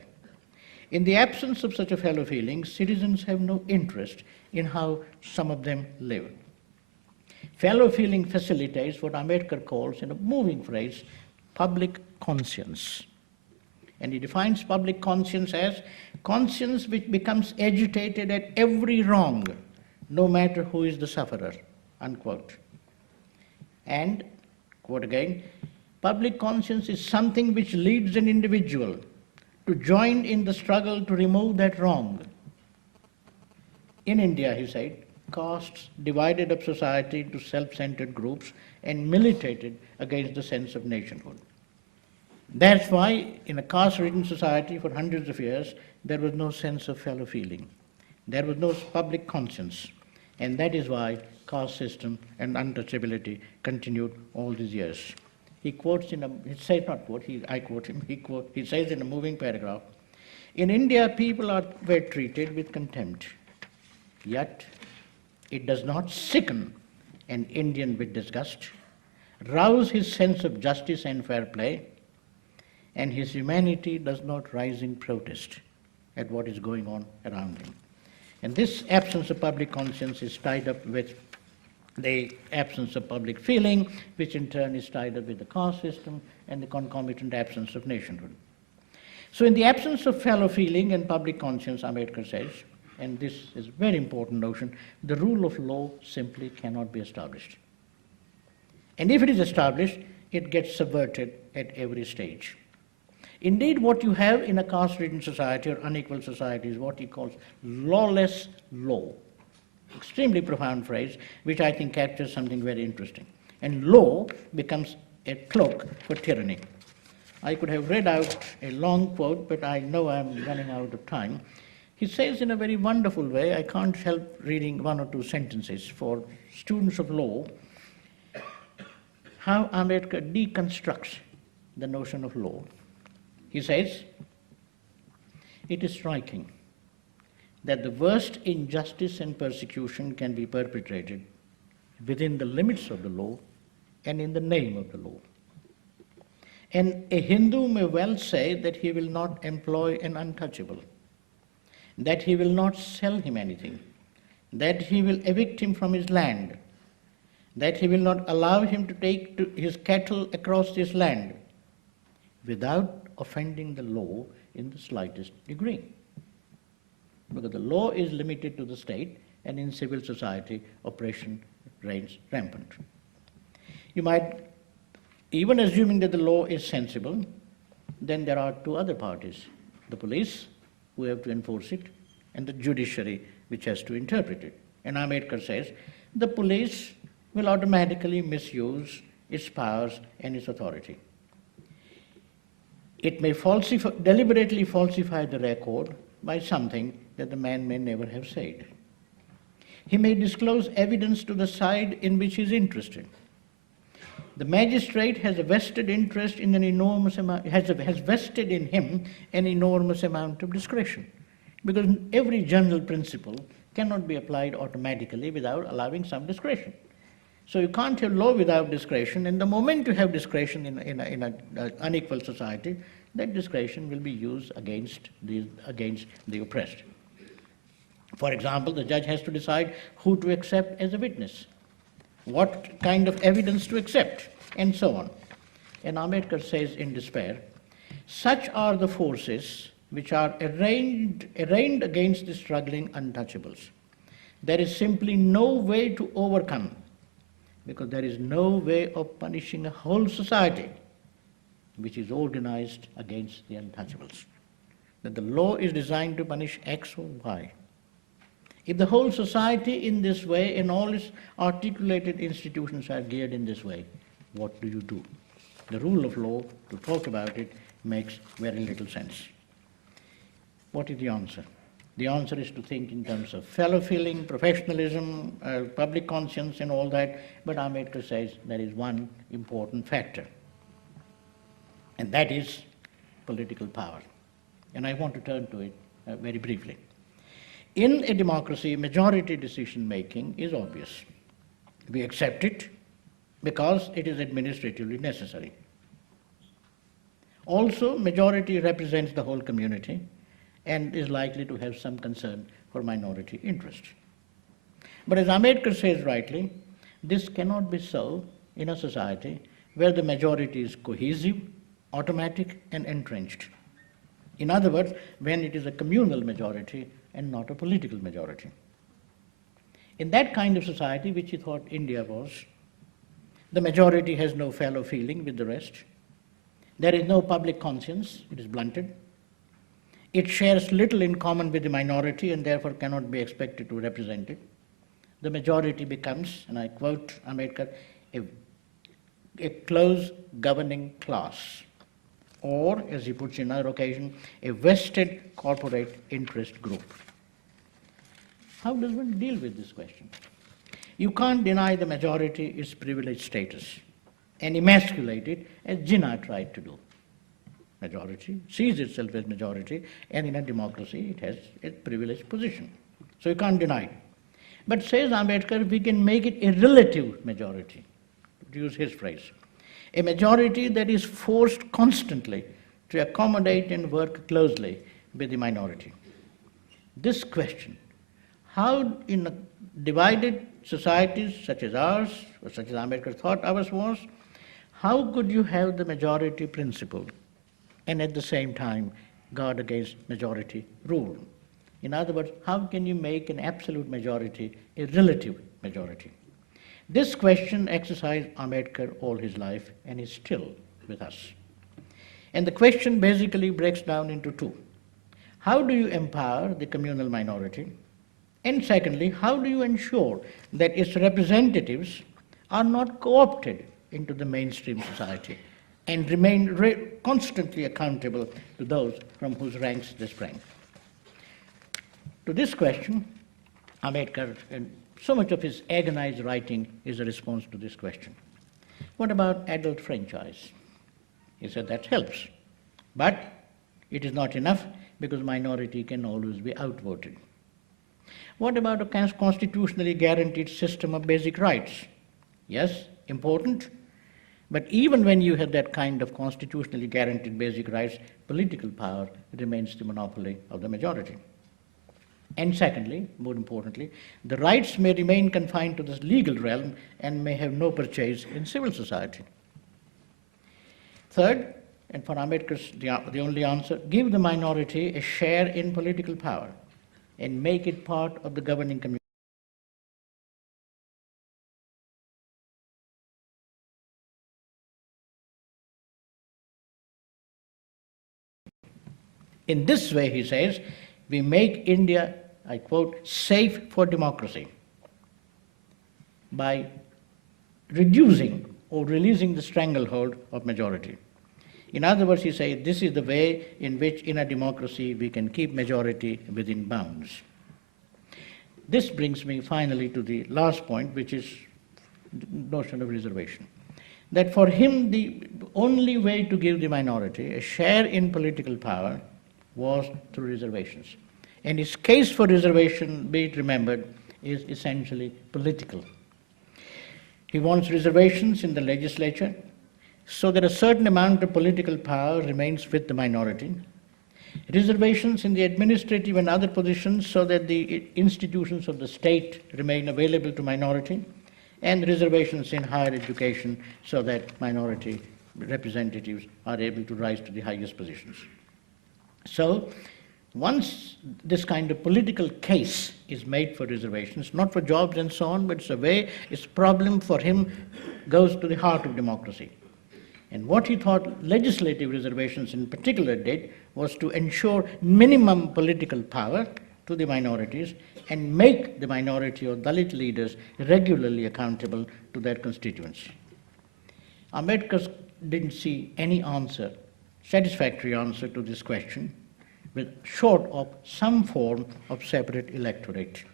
In the absence of such a fellow feeling, citizens have no interest in how some of them live. Fellow feeling facilitates what Ambedkar calls, in a moving phrase, public conscience. And he defines public conscience as conscience which becomes agitated at every wrong, no matter who is the sufferer, unquote. And, quote again, public conscience is something which leads an individual to join in the struggle to remove that wrong. In India, he said, castes divided up society into self-centered groups and militated against the sense of nationhood. That's why in a caste-ridden society for hundreds of years, there was no sense of fellow feeling. There was no public conscience. And that is why caste system and untouchability continued all these years. He quotes in a, he says not quote, I quote him, he says in a moving paragraph, in India people were treated with contempt, yet it does not sicken an Indian with disgust, rouse his sense of justice and fair play, and his humanity does not rise in protest at what is going on around him. And this absence of public conscience is tied up with the absence of public feeling, which in turn is tied up with the caste system and the concomitant absence of nationhood. So in the absence of fellow feeling and public conscience, Ambedkar says, and this is a very important notion, the rule of law simply cannot be established. And if it is established, it gets subverted at every stage. Indeed, what you have in a caste-ridden society or unequal society is what he calls lawless law. Extremely profound phrase, which I think captures something very interesting. And law becomes a cloak for tyranny. I could have read out a long quote, but I know I'm running out of time. He says in a very wonderful way, I can't help reading one or two sentences for students of law, how Ambedkar deconstructs the notion of law. He says, it is striking that the worst injustice and persecution can be perpetrated within the limits of the law and in the name of the law. And a Hindu may well say that he will not employ an untouchable, that he will not sell him anything, that he will evict him from his land, that he will not allow him to take his cattle across his land without offending the law in the slightest degree. Because the law is limited to the state, and in civil society, oppression reigns rampant. You might, even assuming that the law is sensible, then there are two other parties, the police, who have to enforce it, and the judiciary, which has to interpret it. And Ambedkar says, the police will automatically misuse its powers and its authority. It may deliberately falsify the record by something that the man may never have said. He may disclose evidence to the side in which he is interested. The magistrate has a vested interest in an enormous amount, has vested in him an enormous amount of discretion, because every general principle cannot be applied automatically without allowing some discretion. So you can't have law without discretion, and the moment you have discretion in an unequal society, that discretion will be used against the oppressed. For example, the judge has to decide who to accept as a witness, what kind of evidence to accept, and so on. And Ambedkar says in despair, such are the forces which are arraigned against the struggling untouchables. There is simply no way to overcome, because there is no way of punishing a whole society which is organized against the untouchables. That the law is designed to punish X or Y. If the whole society in this way and all its articulated institutions are geared in this way, what do you do? The rule of law, to talk about it, makes very little sense. What is the answer? The answer is to think in terms of fellow feeling, professionalism, public conscience and all that, but Ambedkar says there is one important factor, and that is political power. And I want to turn to it very briefly. In a democracy, majority decision-making is obvious. We accept it because it is administratively necessary. Also, majority represents the whole community and is likely to have some concern for minority interest. But as Ambedkar says rightly, this cannot be so in a society where the majority is cohesive, automatic, and entrenched. In other words, when it is a communal majority and not a political majority. In that kind of society, which he thought India was, the majority has no fellow feeling with the rest. There is no public conscience, it is blunted. It shares little in common with the minority and therefore cannot be expected to represent it. The majority becomes, and I quote Ambedkar, a close governing class, or, as he puts in another occasion, a vested corporate interest group. How does one deal with this question? You can't deny the majority its privileged status and emasculate it as Jinnah tried to do. Majority sees itself as majority, and in a democracy it has a privileged position. So you can't deny it. But says Ambedkar, we can make it a relative majority, to use his phrase. A majority that is forced constantly to accommodate and work closely with the minority. This question, how in divided societies such as ours, or such as Ambedkar thought ours was, how could you have the majority principle and at the same time guard against majority rule? In other words, how can you make an absolute majority a relative majority? This question exercised Ambedkar all his life and is still with us. And the question basically breaks down into two. How do you empower the communal minority? And secondly, how do you ensure that its representatives are not co-opted into the mainstream society and remain constantly accountable to those from whose ranks they sprang? To this question, Ambedkar, and so much of his agonized writing is a response to this question. What about adult franchise? He said that helps, but it is not enough because minority can always be outvoted. What about a constitutionally guaranteed system of basic rights? Yes, important, but even when you have that kind of constitutionally guaranteed basic rights, political power remains the monopoly of the majority. And secondly, more importantly, the rights may remain confined to this legal realm and may have no purchase in civil society. Third, and for Ambedkar the only answer, give the minority a share in political power and make it part of the governing community. In this way, he says, we make India, I quote, safe for democracy by reducing or releasing the stranglehold of majority. In other words, he says, this is the way in which in a democracy we can keep majority within bounds. This brings me finally to the last point, which is the notion of reservation. That for him, the only way to give the minority a share in political power was through reservations. And his case for reservation, be it remembered, is essentially political. He wants reservations in the legislature so that a certain amount of political power remains with the minority, Reservations in the administrative and other positions so that the institutions of the state remain available to minority, and reservations in higher education so that minority representatives are able to rise to the highest positions. So, once this kind of political case is made for reservations, not for jobs and so on, but it's a way, its problem for him goes to the heart of democracy. And what he thought legislative reservations in particular did was to ensure minimum political power to the minorities and make the minority or Dalit leaders regularly accountable to their constituents. Ambedkar didn't see any answer, satisfactory answer to this question, short of some form of separate electorate.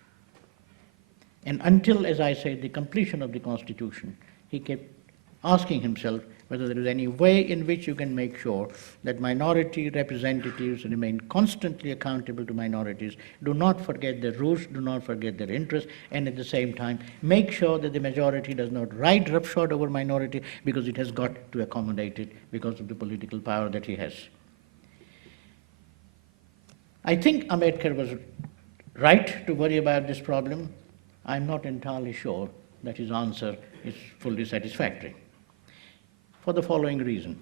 And until, as I say, the completion of the Constitution, he kept asking himself whether there is any way in which you can make sure that minority representatives remain constantly accountable to minorities, do not forget their roots, do not forget their interests, and at the same time make sure that the majority does not ride roughshod over minority because it has got to accommodate it because of the political power that he has. I think Ambedkar was right to worry about this problem. I'm not entirely sure that his answer is fully satisfactory, for the following reason.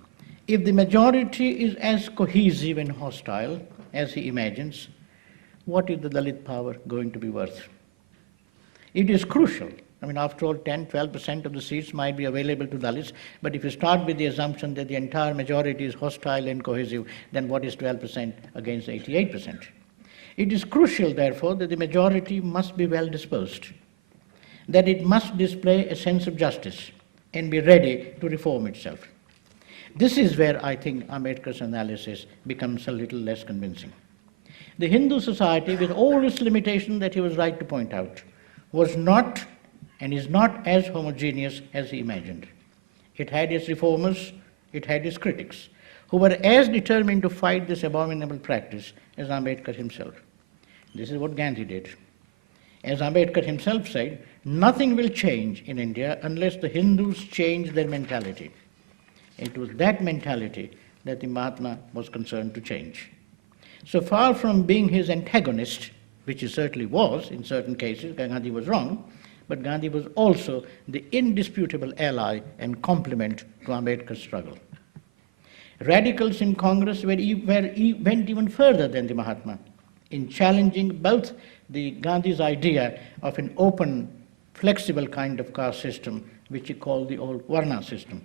If the majority is as cohesive and hostile as he imagines, what is the Dalit power going to be worth? It is crucial. I mean, after all, 10-12% of the seats might be available to Dalits, but if you start with the assumption that the entire majority is hostile and cohesive, then what is 12% against 88%? It is crucial, therefore, that the majority must be well disposed, that it must display a sense of justice and be ready to reform itself. This is where I think Ambedkar's analysis becomes a little less convincing. The Hindu society, with all its limitations that he was right to point out, was not and is not as homogeneous as he imagined. It had its reformers, it had its critics, who were as determined to fight this abominable practice as Ambedkar himself. This is what Gandhi did. As Ambedkar himself said, nothing will change in India unless the Hindus change their mentality. It was that mentality that the Mahatma was concerned to change. So far from being his antagonist, which he certainly was in certain cases, Gandhi was wrong, but Gandhi was also the indisputable ally and complement to Ambedkar's struggle. Radicals in Congress went even further than the Mahatma in challenging both the Gandhi's idea of an open, flexible kind of caste system, which he called the old Varna system.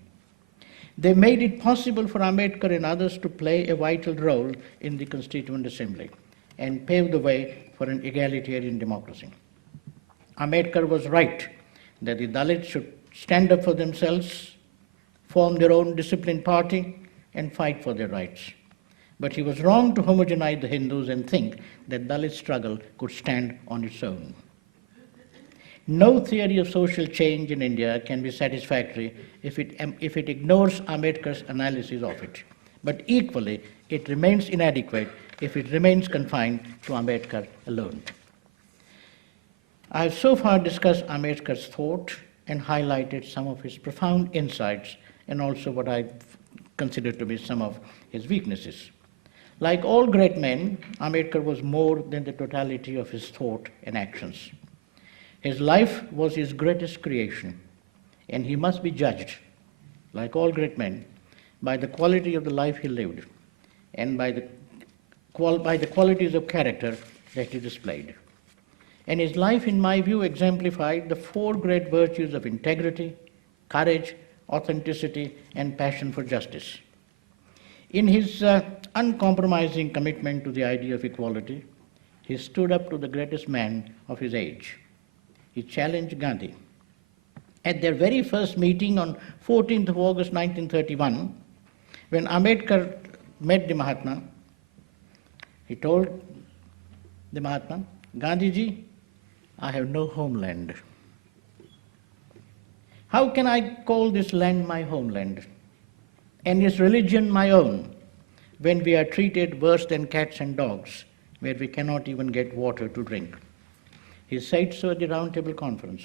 They made it possible for Ambedkar and others to play a vital role in the Constituent Assembly and pave the way for an egalitarian democracy. Ambedkar was right that the Dalits should stand up for themselves, form their own disciplined party, and fight for their rights. But he was wrong to homogenize the Hindus and think that Dalit struggle could stand on its own. No theory of social change in India can be satisfactory if it ignores Ambedkar's analysis of it. But equally, it remains inadequate if it remains confined to Ambedkar alone. I have so far discussed Ambedkar's thought and highlighted some of his profound insights and also what I consider to be some of his weaknesses. Like all great men, Ambedkar was more than the totality of his thought and actions. His life was his greatest creation, and he must be judged, like all great men, by the quality of the life he lived and by the qualities of character that he displayed. And his life, in my view, exemplified the four great virtues of integrity, courage, authenticity, and passion for justice. In his uncompromising commitment to the idea of equality, he stood up to the greatest man of his age. He challenged Gandhi. At their very first meeting on 14th of August 1931, when Ambedkar met the Mahatma, he told the Mahatma, Gandhiji, I have no homeland. How can I call this land my homeland and this religion my own when we are treated worse than cats and dogs, where we cannot even get water to drink? He said so at the Round Table Conference.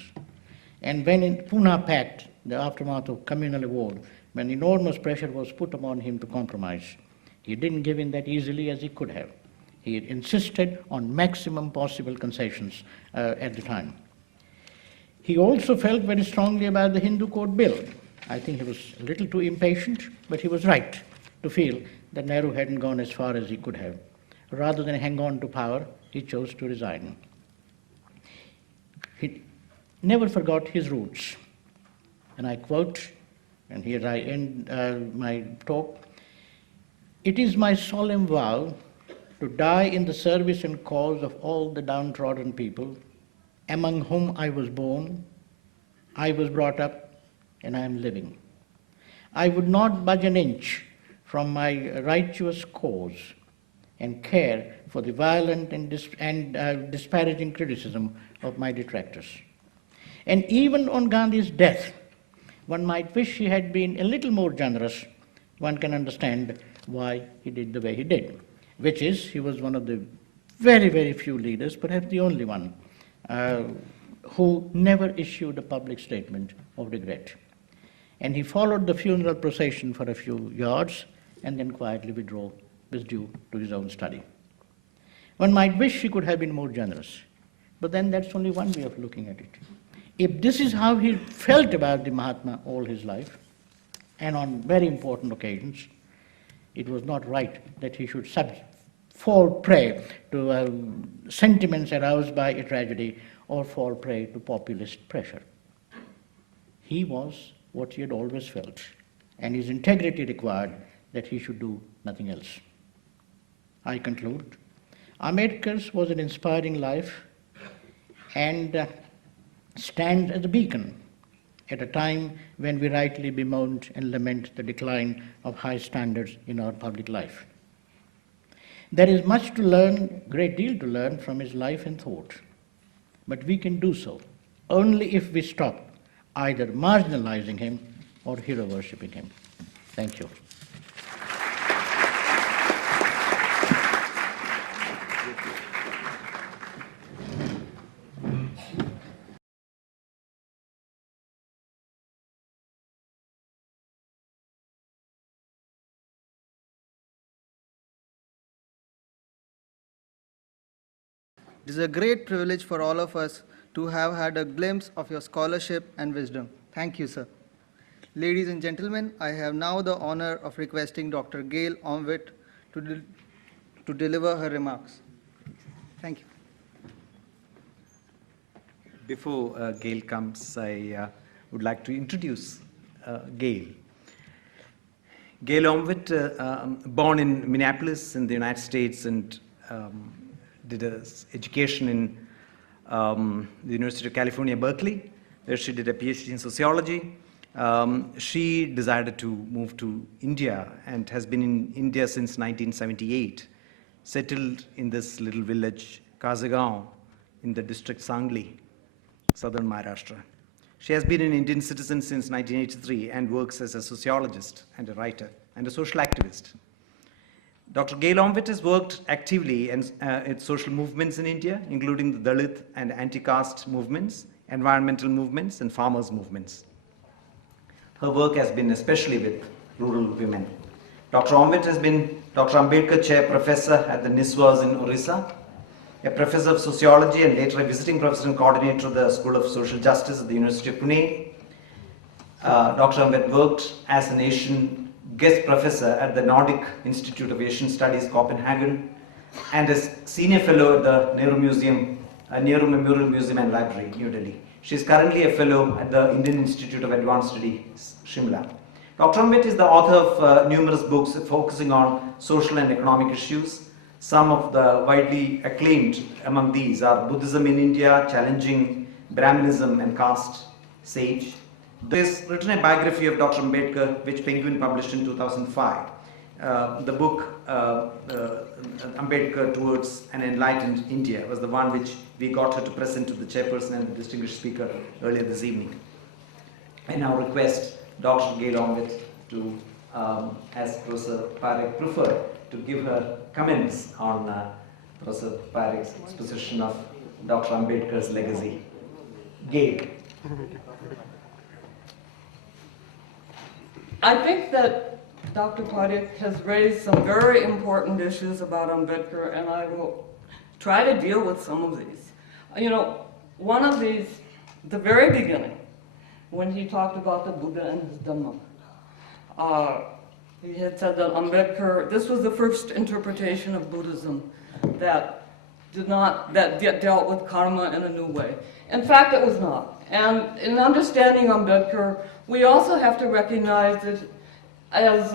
And when in Pune Pact, the aftermath of communal war, when enormous pressure was put upon him to compromise, He didn't give in that easily as he could have. He insisted on maximum possible concessions at the time. He also felt very strongly about the Hindu Code Bill. I think he was a little too impatient, but he was right to feel that Nehru hadn't gone as far as he could have. Rather than hang on to power, he chose to resign. He never forgot his roots. And I quote, and here I end my talk, "It is my solemn vow to die in the service and cause of all the downtrodden people among whom I was born, I was brought up, and I am living. I would not budge an inch from my righteous cause and care for the violent and disparaging criticism of my detractors." And even on Gandhi's death, one might wish he had been a little more generous. One can understand why he did the way he did, which is he was one of the very, very few leaders, perhaps the only one, who never issued a public statement of regret. And he followed the funeral procession for a few yards and then quietly withdrew to his own study. One might wish he could have been more generous, but then that's only one way of looking at it. If this is how he felt about the Mahatma all his life, and on very important occasions, it was not right that he should fall prey to sentiments aroused by a tragedy or fall prey to populist pressure. He was what he had always felt, and his integrity required that he should do nothing else. I conclude, Ambedkar's was an inspiring life and stands as a beacon at a time when we rightly bemoan and lament the decline of high standards in our public life. There is much to learn, great deal to learn from his life and thought, but we can do so only if we stop either marginalizing him or hero worshipping him. Thank you. It is a great privilege for all of us to have had a glimpse of your scholarship and wisdom. Thank you, sir. Ladies and gentlemen, I have now the honor of requesting Dr. Gail Omvedt to deliver her remarks. Thank you. Before Gail comes, I would like to introduce Gail. Gail Omvedt, born in Minneapolis in the United States and did his education in the University of California, Berkeley, where she did a PhD in sociology. She decided to move to India and has been in India since 1978, settled in this little village, Kasegaon, in the district Sangli, southern Maharashtra. She has been an Indian citizen since 1983 and works as a sociologist and a writer and a social activist. Dr. Gail Omvedt has worked actively in social movements in India, including the Dalit and anti-caste movements, environmental movements, and farmers' movements. Her work has been especially with rural women. Dr. Omvedt has been Dr. Ambedkar Chair Professor at the NISWAs in Orissa, a professor of sociology and later a visiting professor and coordinator of the School of Social Justice at the University of Pune. Dr. Omvedt worked as an Asian guest professor at the Nordic Institute of Asian Studies, Copenhagen, and as senior fellow at the Nehru Memorial Museum and Library, New Delhi. She is currently a fellow at the Indian Institute of Advanced Studies, Shimla. Dr. Omvedt is the author of numerous books focusing on social and economic issues. Some of the widely acclaimed among these are Buddhism in India, Challenging Brahmanism and Caste, Sage. There is written a biography of Dr. Ambedkar, which Penguin published in 2005. The book Ambedkar Towards an Enlightened India was the one which we got her to present to the chairperson and the distinguished speaker earlier this evening. I now request Dr. Gail Omvedt to, as Professor Parekh preferred, to give her comments on Professor Parekh's exposition of Dr. Ambedkar's legacy. Gail. I think that Dr. Parekh has raised some very important issues about Ambedkar, and I will try to deal with some of these. You know, one of these, the very beginning, when he talked about the Buddha and his Dhamma, he had said that Ambedkar, this was the first interpretation of Buddhism that dealt with karma in a new way. In fact, it was not. And in understanding Ambedkar, we also have to recognize that, as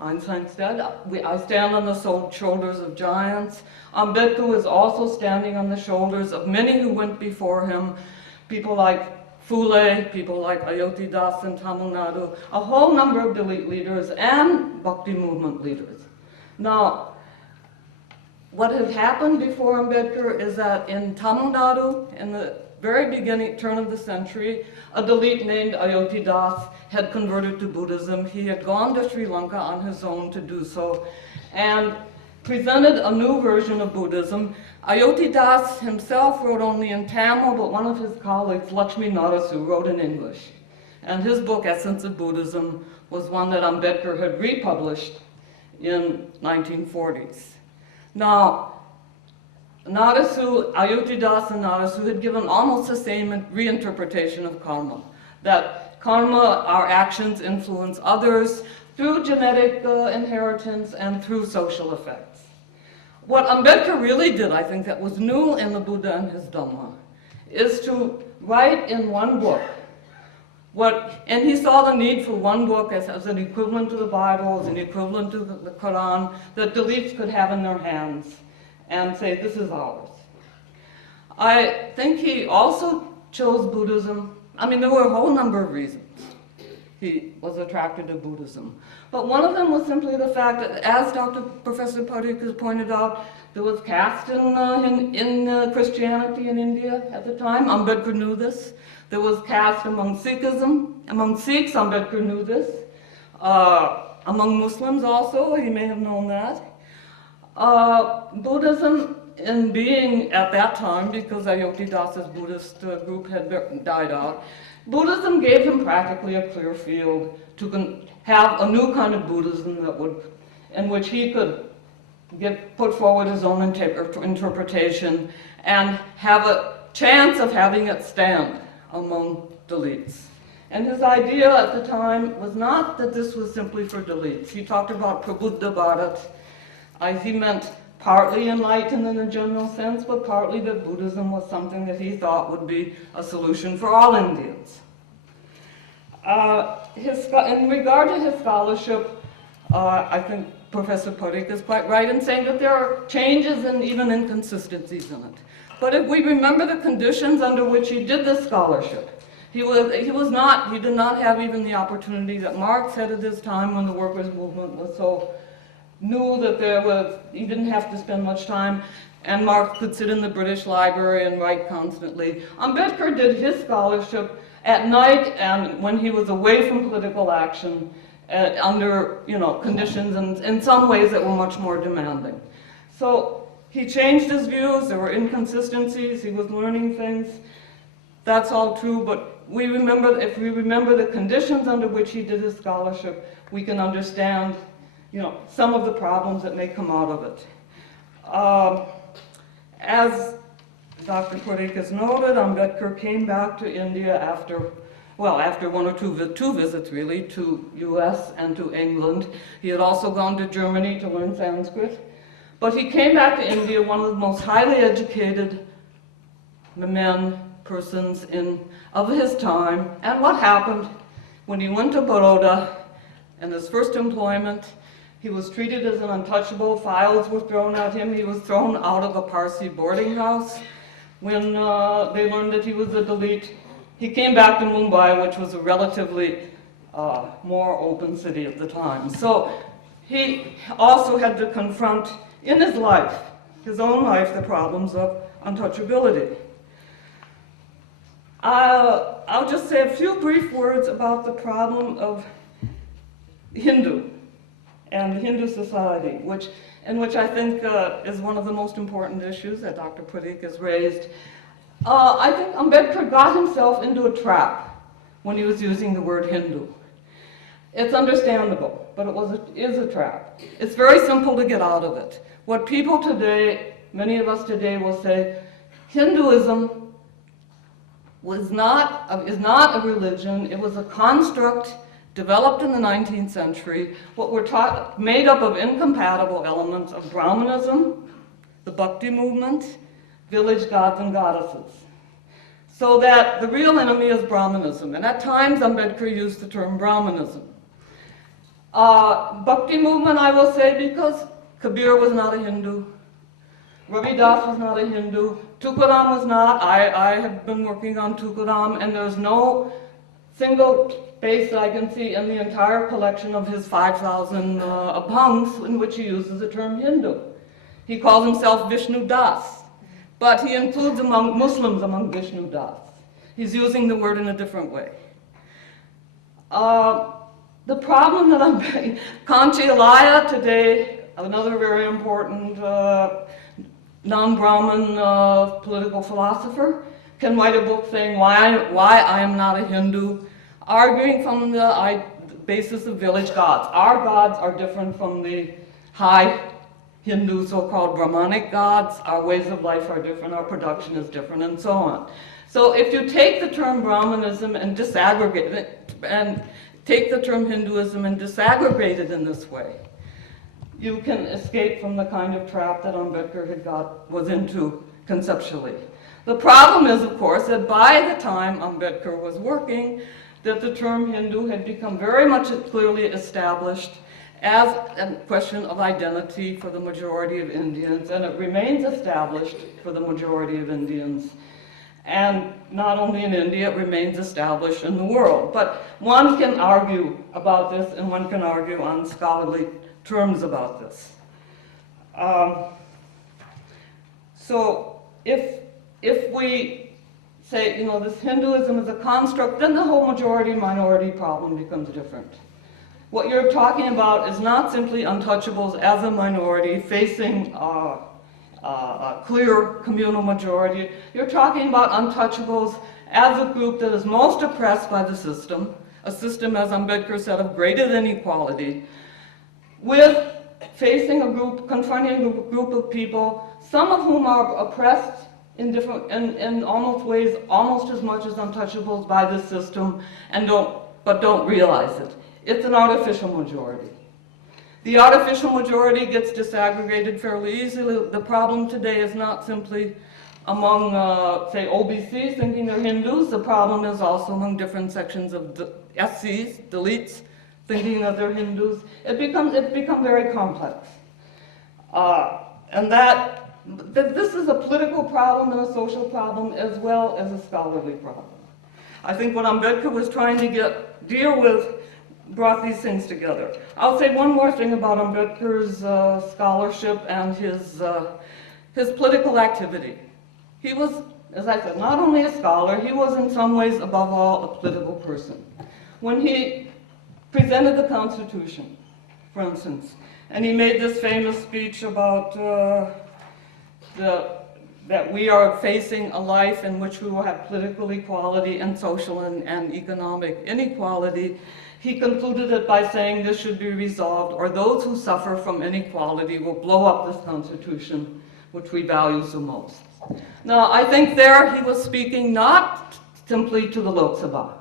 Einstein said, I stand on the shoulders of giants. Ambedkar was also standing on the shoulders of many who went before him, people like Phule, people like Ayoti Das in Tamil Nadu, a whole number of Dalit leaders and Bhakti movement leaders. Now, what had happened before Ambedkar is that in Tamil Nadu, in the very beginning, turn of the century, a Dalit named Ayoti Das had converted to Buddhism. He had gone to Sri Lanka on his own to do so and presented a new version of Buddhism. Ayoti Das himself wrote only in Tamil, but one of his colleagues, Lakshmi Narasu, wrote in English. And his book, Essence of Buddhism, was one that Ambedkar had republished in 1940s. Now, Ayoti Das and Narasu had given almost the same reinterpretation of karma, that karma, our actions influence others through genetic inheritance and through social effects. What Ambedkar really did, I think, that was new in the Buddha and his Dhamma, is to write in one book and he saw the need for one book as an equivalent to the Bible, as an equivalent to the Quran, that Dalits could have in their hands and say, this is ours. I think he also chose Buddhism. I mean, there were a whole number of reasons he was attracted to Buddhism. But one of them was simply the fact that, as Professor Parekh has pointed out, there was caste in Christianity in India at the time. Ambedkar knew this. There was caste among Sikhism. Among Sikhs, Ambedkar knew this. Among Muslims also, he may have known that. Buddhism, in being at that time, because Ayoti Das's Buddhist group had died out, Buddhism gave him practically a clear field to have a new kind of Buddhism in which he could put forward his own interpretation and have a chance of having it stand among Dalits. And his idea at the time was not that this was simply for Dalits. He talked about Prabuddha Bharat. He meant partly enlightened in a general sense, but partly that Buddhism was something that he thought would be a solution for all Indians. In regard to his scholarship, I think Professor Parekh is quite right in saying that there are changes and even inconsistencies in it. But if we remember the conditions under which he did this scholarship, he did not have even the opportunity that Marx had at his time when the workers' movement was so new that he didn't have to spend much time, and Marx could sit in the British Library and write constantly. Ambedkar did his scholarship at night and when he was away from political action, under conditions and in some ways that were much more demanding. So he changed his views, there were inconsistencies, he was learning things. That's all true, but if we remember the conditions under which he did his scholarship, we can understand some of the problems that may come out of it. As Dr. Parekh has noted, Ambedkar came back to India after one or two visits really, to US and to England. He had also gone to Germany to learn Sanskrit. But he came back to India, one of the most highly educated persons of his time. And what happened when he went to Baroda in his first employment? He was treated as an untouchable. Files were thrown at him. He was thrown out of a Parsi boarding house. When they learned that he was a Dalit, he came back to Mumbai, which was a relatively more open city at the time. So he also had to confront in his life, his own life, the problems of untouchability. I'll just say a few brief words about the problem of Hindu and Hindu society, which I think is one of the most important issues that Dr. Parekh has raised. I think Ambedkar got himself into a trap when he was using the word Hindu. It's understandable, but it is a trap. It's very simple to get out of it. What people today, many of us today will say, Hinduism is not a religion, it was a construct developed in the 19th century, what we're taught, made up of incompatible elements of Brahmanism, the Bhakti movement, village gods and goddesses. So that the real enemy is Brahmanism, and at times Ambedkar used the term Brahmanism. Bhakti movement, I will say, because Kabir was not a Hindu, Ravi Das was not a Hindu, Tukaram was not. I have been working on Tukaram, and there's no single space that I can see in the entire collection of his 5,000 abhangs in which he uses the term Hindu. He calls himself Vishnu Das, but he includes among Muslims among Vishnu Das. He's using the word in a different way. The problem that I'm Kanchi Alaya today, another very important non-Brahmin political philosopher, can write a book saying why I am not a Hindu, arguing from the basis of village gods. Our gods are different from the high Hindu so-called Brahmanic gods. Our ways of life are different, our production is different, and so on. So if you take the term Brahmanism and disaggregate it, and take the term Hinduism and disaggregate it in this way, you can escape from the kind of trap that Ambedkar was into conceptually. The problem is, of course, that by the time Ambedkar was working, that the term Hindu had become very much clearly established as a question of identity for the majority of Indians, and it remains established for the majority of Indians. And not only in India, it remains established in the world. But one can argue about this, and one can argue on scholarly terms about this. So if we say, this Hinduism is a construct, then the whole majority-minority problem becomes different. What you're talking about is not simply untouchables as a minority facing a clear communal majority. You're talking about untouchables as a group that is most oppressed by the system, a system, as Ambedkar said, of greater than equality, with facing a group, confronting a group of people, some of whom are oppressed in almost ways, almost as much as untouchables by this system, but don't realize it. It's an artificial majority. The artificial majority gets disaggregated fairly easily. The problem today is not simply among, say, OBCs thinking they're Hindus. The problem is also among different sections of the SCs, Dalits, thinking that they're Hindus. It's become very complex. And this is a political problem and a social problem as well as a scholarly problem. I think what Ambedkar was trying to deal with brought these things together. I'll say one more thing about Ambedkar's scholarship and his political activity. He was, as I said, not only a scholar, he was in some ways above all a political person. When he presented the Constitution, for instance, and he made this famous speech about that we are facing a life in which we will have political equality and social and economic inequality, he concluded it by saying this should be resolved, or those who suffer from inequality will blow up this Constitution, which we value so most. Now, I think there he was speaking not simply to the Lok Sabha.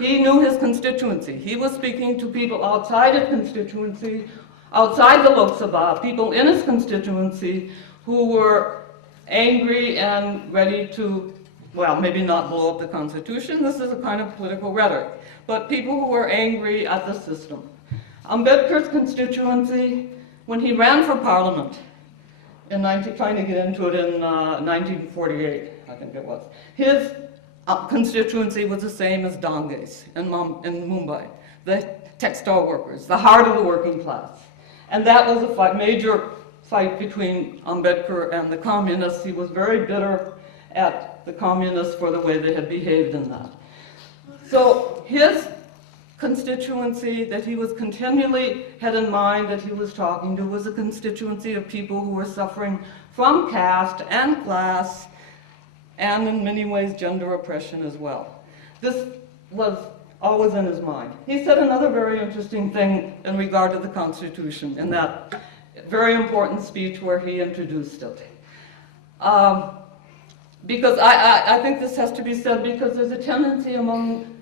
He knew his constituency. He was speaking to people outside his constituency, outside the Lok Sabha, people in his constituency who were angry and ready to, well, maybe not blow up the Constitution. This is a kind of political rhetoric. But people who were angry at the system. Ambedkar's constituency, when he ran for parliament, trying to get into it in 1948, I think it was, his constituency was the same as Dange's in Mumbai, the textile workers, the heart of the working class. And that was a major fight between Ambedkar and the communists. He was very bitter at the communists for the way they had behaved in that. So his constituency that he was continually had in mind that he was talking to was a constituency of people who were suffering from caste and class and in many ways gender oppression as well. This was always in his mind. He said another very interesting thing in regard to the Constitution in that very important speech where he introduced it. Because I think this has to be said because there's a tendency among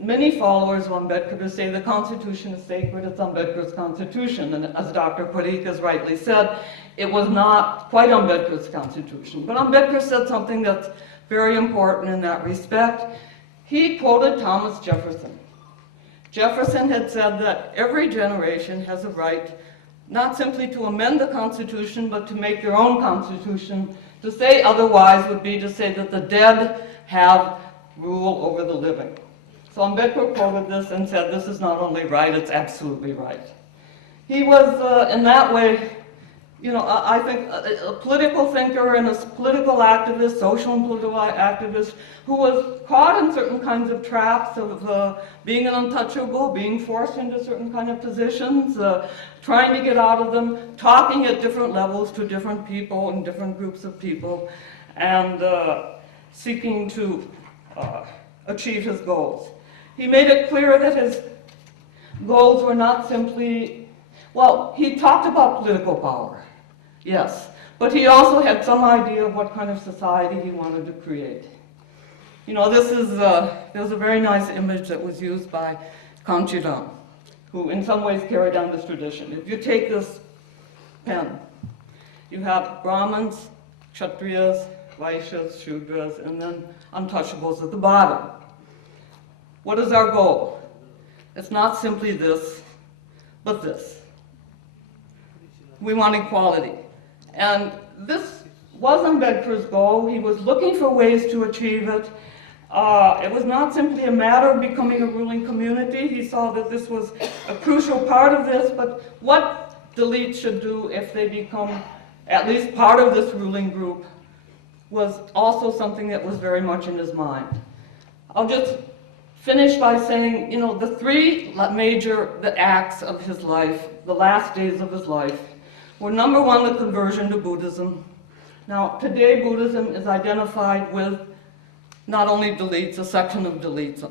many followers of Ambedkar to say the Constitution is sacred, it's Ambedkar's Constitution. And as Dr. Parekh has rightly said, it was not quite Ambedkar's Constitution. But Ambedkar said something that's very important in that respect. He quoted Thomas Jefferson. Jefferson had said that every generation has a right not simply to amend the Constitution, but to make their own Constitution. To say otherwise would be to say that the dead have rule over the living. So Ambedkar quoted this and said, this is not only right, it's absolutely right. He was, in that way, you know, I think a political thinker and a political activist, social and political activist, who was caught in certain kinds of traps of being an untouchable, being forced into certain kind of positions, trying to get out of them, talking at different levels to different people and different groups of people, and seeking to achieve his goals. He made it clear that his goals were not simply, well, he talked about political power, yes, but he also had some idea of what kind of society he wanted to create. You know, there's a very nice image that was used by Kanchiram, who in some ways carried down this tradition. If you take this pen, you have Brahmins, Kshatriyas, Vaishyas, Shudras, and then untouchables at the bottom. What is our goal? It's not simply this, but this. We want equality. And this was Ambedkar's goal. He was looking for ways to achieve it. It was not simply a matter of becoming a ruling community. He saw that this was a crucial part of this, but what Dalits should do if they become at least part of this ruling group was also something that was very much in his mind. I'll just finish by saying, you know, the three major acts of his life, the last days of his life, were number one, the conversion to Buddhism. Now, today Buddhism is identified with not only Dalits, a section of Dalits,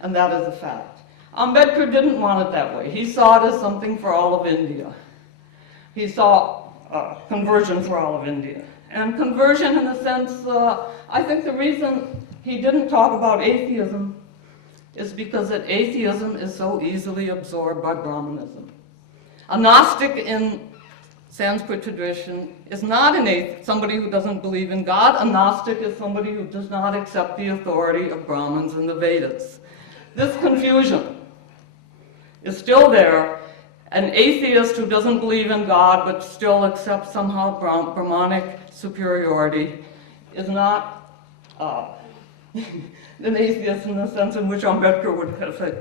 and that is a fact. Ambedkar didn't want it that way. He saw it as something for all of India. He saw conversion for all of India. And conversion, in a sense, I think the reason he didn't talk about atheism is because that atheism is so easily absorbed by Brahmanism. A Gnostic in Sanskrit tradition is not somebody who doesn't believe in God. A Gnostic is somebody who does not accept the authority of Brahmins and the Vedas. This confusion is still there. An atheist who doesn't believe in God but still accepts somehow Brahmanic superiority is not an atheist in the sense in which Ambedkar would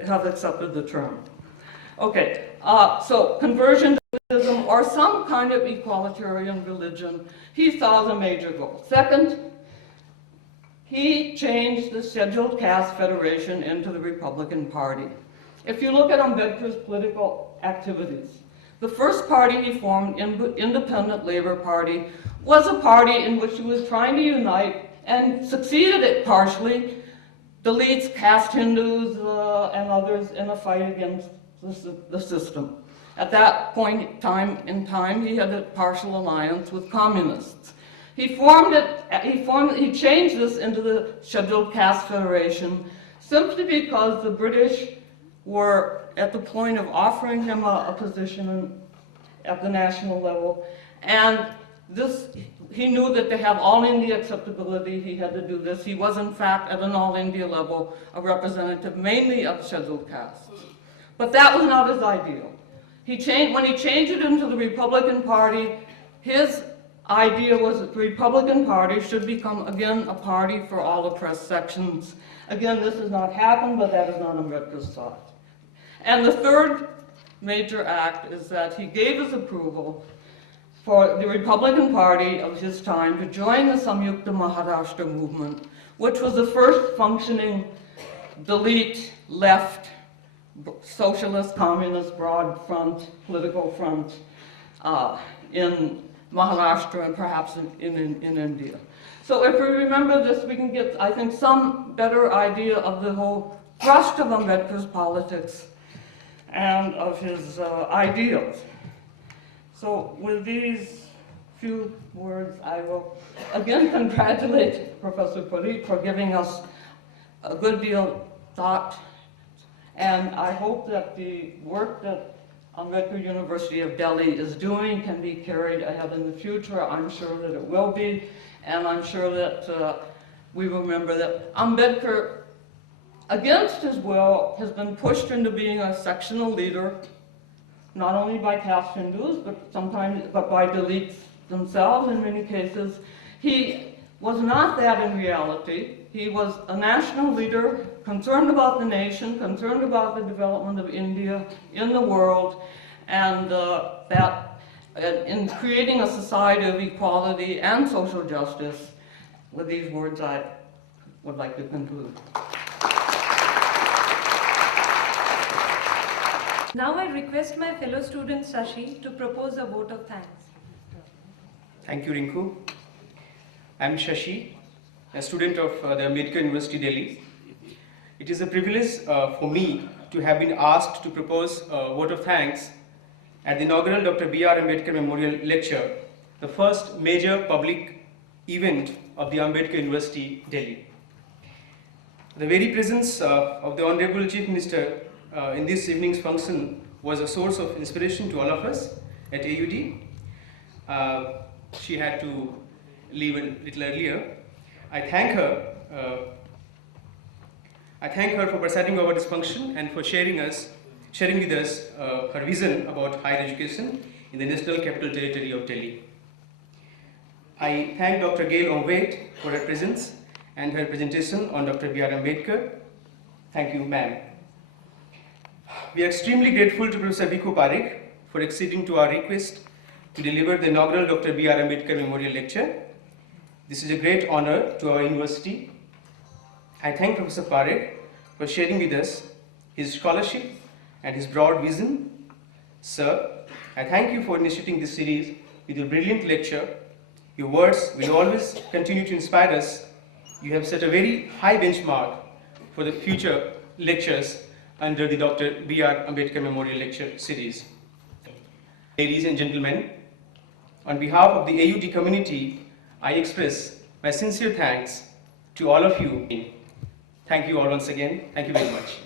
have accepted the term. Okay, so conversion to Buddhism or some kind of equalitarian religion, he saw as a major goal. Second, he changed the Scheduled Caste Federation into the Republican Party. If you look at Ambedkar's political activities, the first party he formed, Independent Labor Party, was a party in which he was trying to unite and succeeded at partially Dalits, caste Hindus, and others in a fight against the system. At that point in time, he had a partial alliance with communists. He changed this into the Scheduled Caste Federation simply because the British were at the point of offering him a position at the national level, and he knew that to have all India acceptability, he had to do this. He was, in fact, at an all India level, a representative mainly of scheduled castes. But that was not his ideal. When he changed it into the Republican Party, his idea was that the Republican Party should become, again, a party for all oppressed sections. Again, this has not happened, but that is not Ambedkar's thought. And the third major act is that he gave his approval for the Republican Party of his time to join the Samyukta Maharashtra movement, which was the first functioning Dalit left socialist, communist, broad front, political front in Maharashtra and perhaps in India. So if we remember this, we can get, I think, some better idea of the whole thrust of Ambedkar's politics and of his ideals. So with these few words, I will again congratulate Professor Parekh for giving us a good deal of thought, and I hope that the work that Ambedkar University of Delhi is doing can be carried ahead in the future. I'm sure that it will be, and I'm sure that we remember that Ambedkar, against his will, has been pushed into being a sectional leader, not only by caste Hindus, but by Dalits themselves in many cases. He was not that in reality. He was a national leader, concerned about the nation, concerned about the development of India in the world, and that in creating a society of equality and social justice. With these words, I would like to conclude. Now I request my fellow student Shashi to propose a vote of thanks. Thank you, Rinku. I'm Shashi, a student of the Ambedkar University, Delhi. It is a privilege for me to have been asked to propose a vote of thanks at the inaugural Dr. B.R. Ambedkar Memorial Lecture, the first major public event of the Ambedkar University, Delhi. The very presence of the Honorable Chief Minister in this evening's function was a source of inspiration to all of us at AUD. She had to leave a little earlier. I thank her for presiding over this function and for sharing with us her vision about higher education in the National Capital Territory of Delhi. I thank Dr. Gail Omvedt for her presence and her presentation on Dr. B.R. Ambedkar. Thank you, ma'am. We are extremely grateful to Professor Bhikhu Parekh for acceding to our request to deliver the inaugural Dr. B.R. Ambedkar Memorial Lecture. This is a great honor to our university. I thank Professor Parekh for sharing with us his scholarship and his broad vision. Sir, I thank you for initiating this series with your brilliant lecture. Your words will always continue to inspire us. You have set a very high benchmark for the future lectures under the Dr. B.R. Ambedkar Memorial Lecture Series. Ladies and gentlemen, on behalf of the AUD community, I express my sincere thanks to all of you. Thank you all once again. Thank you very much.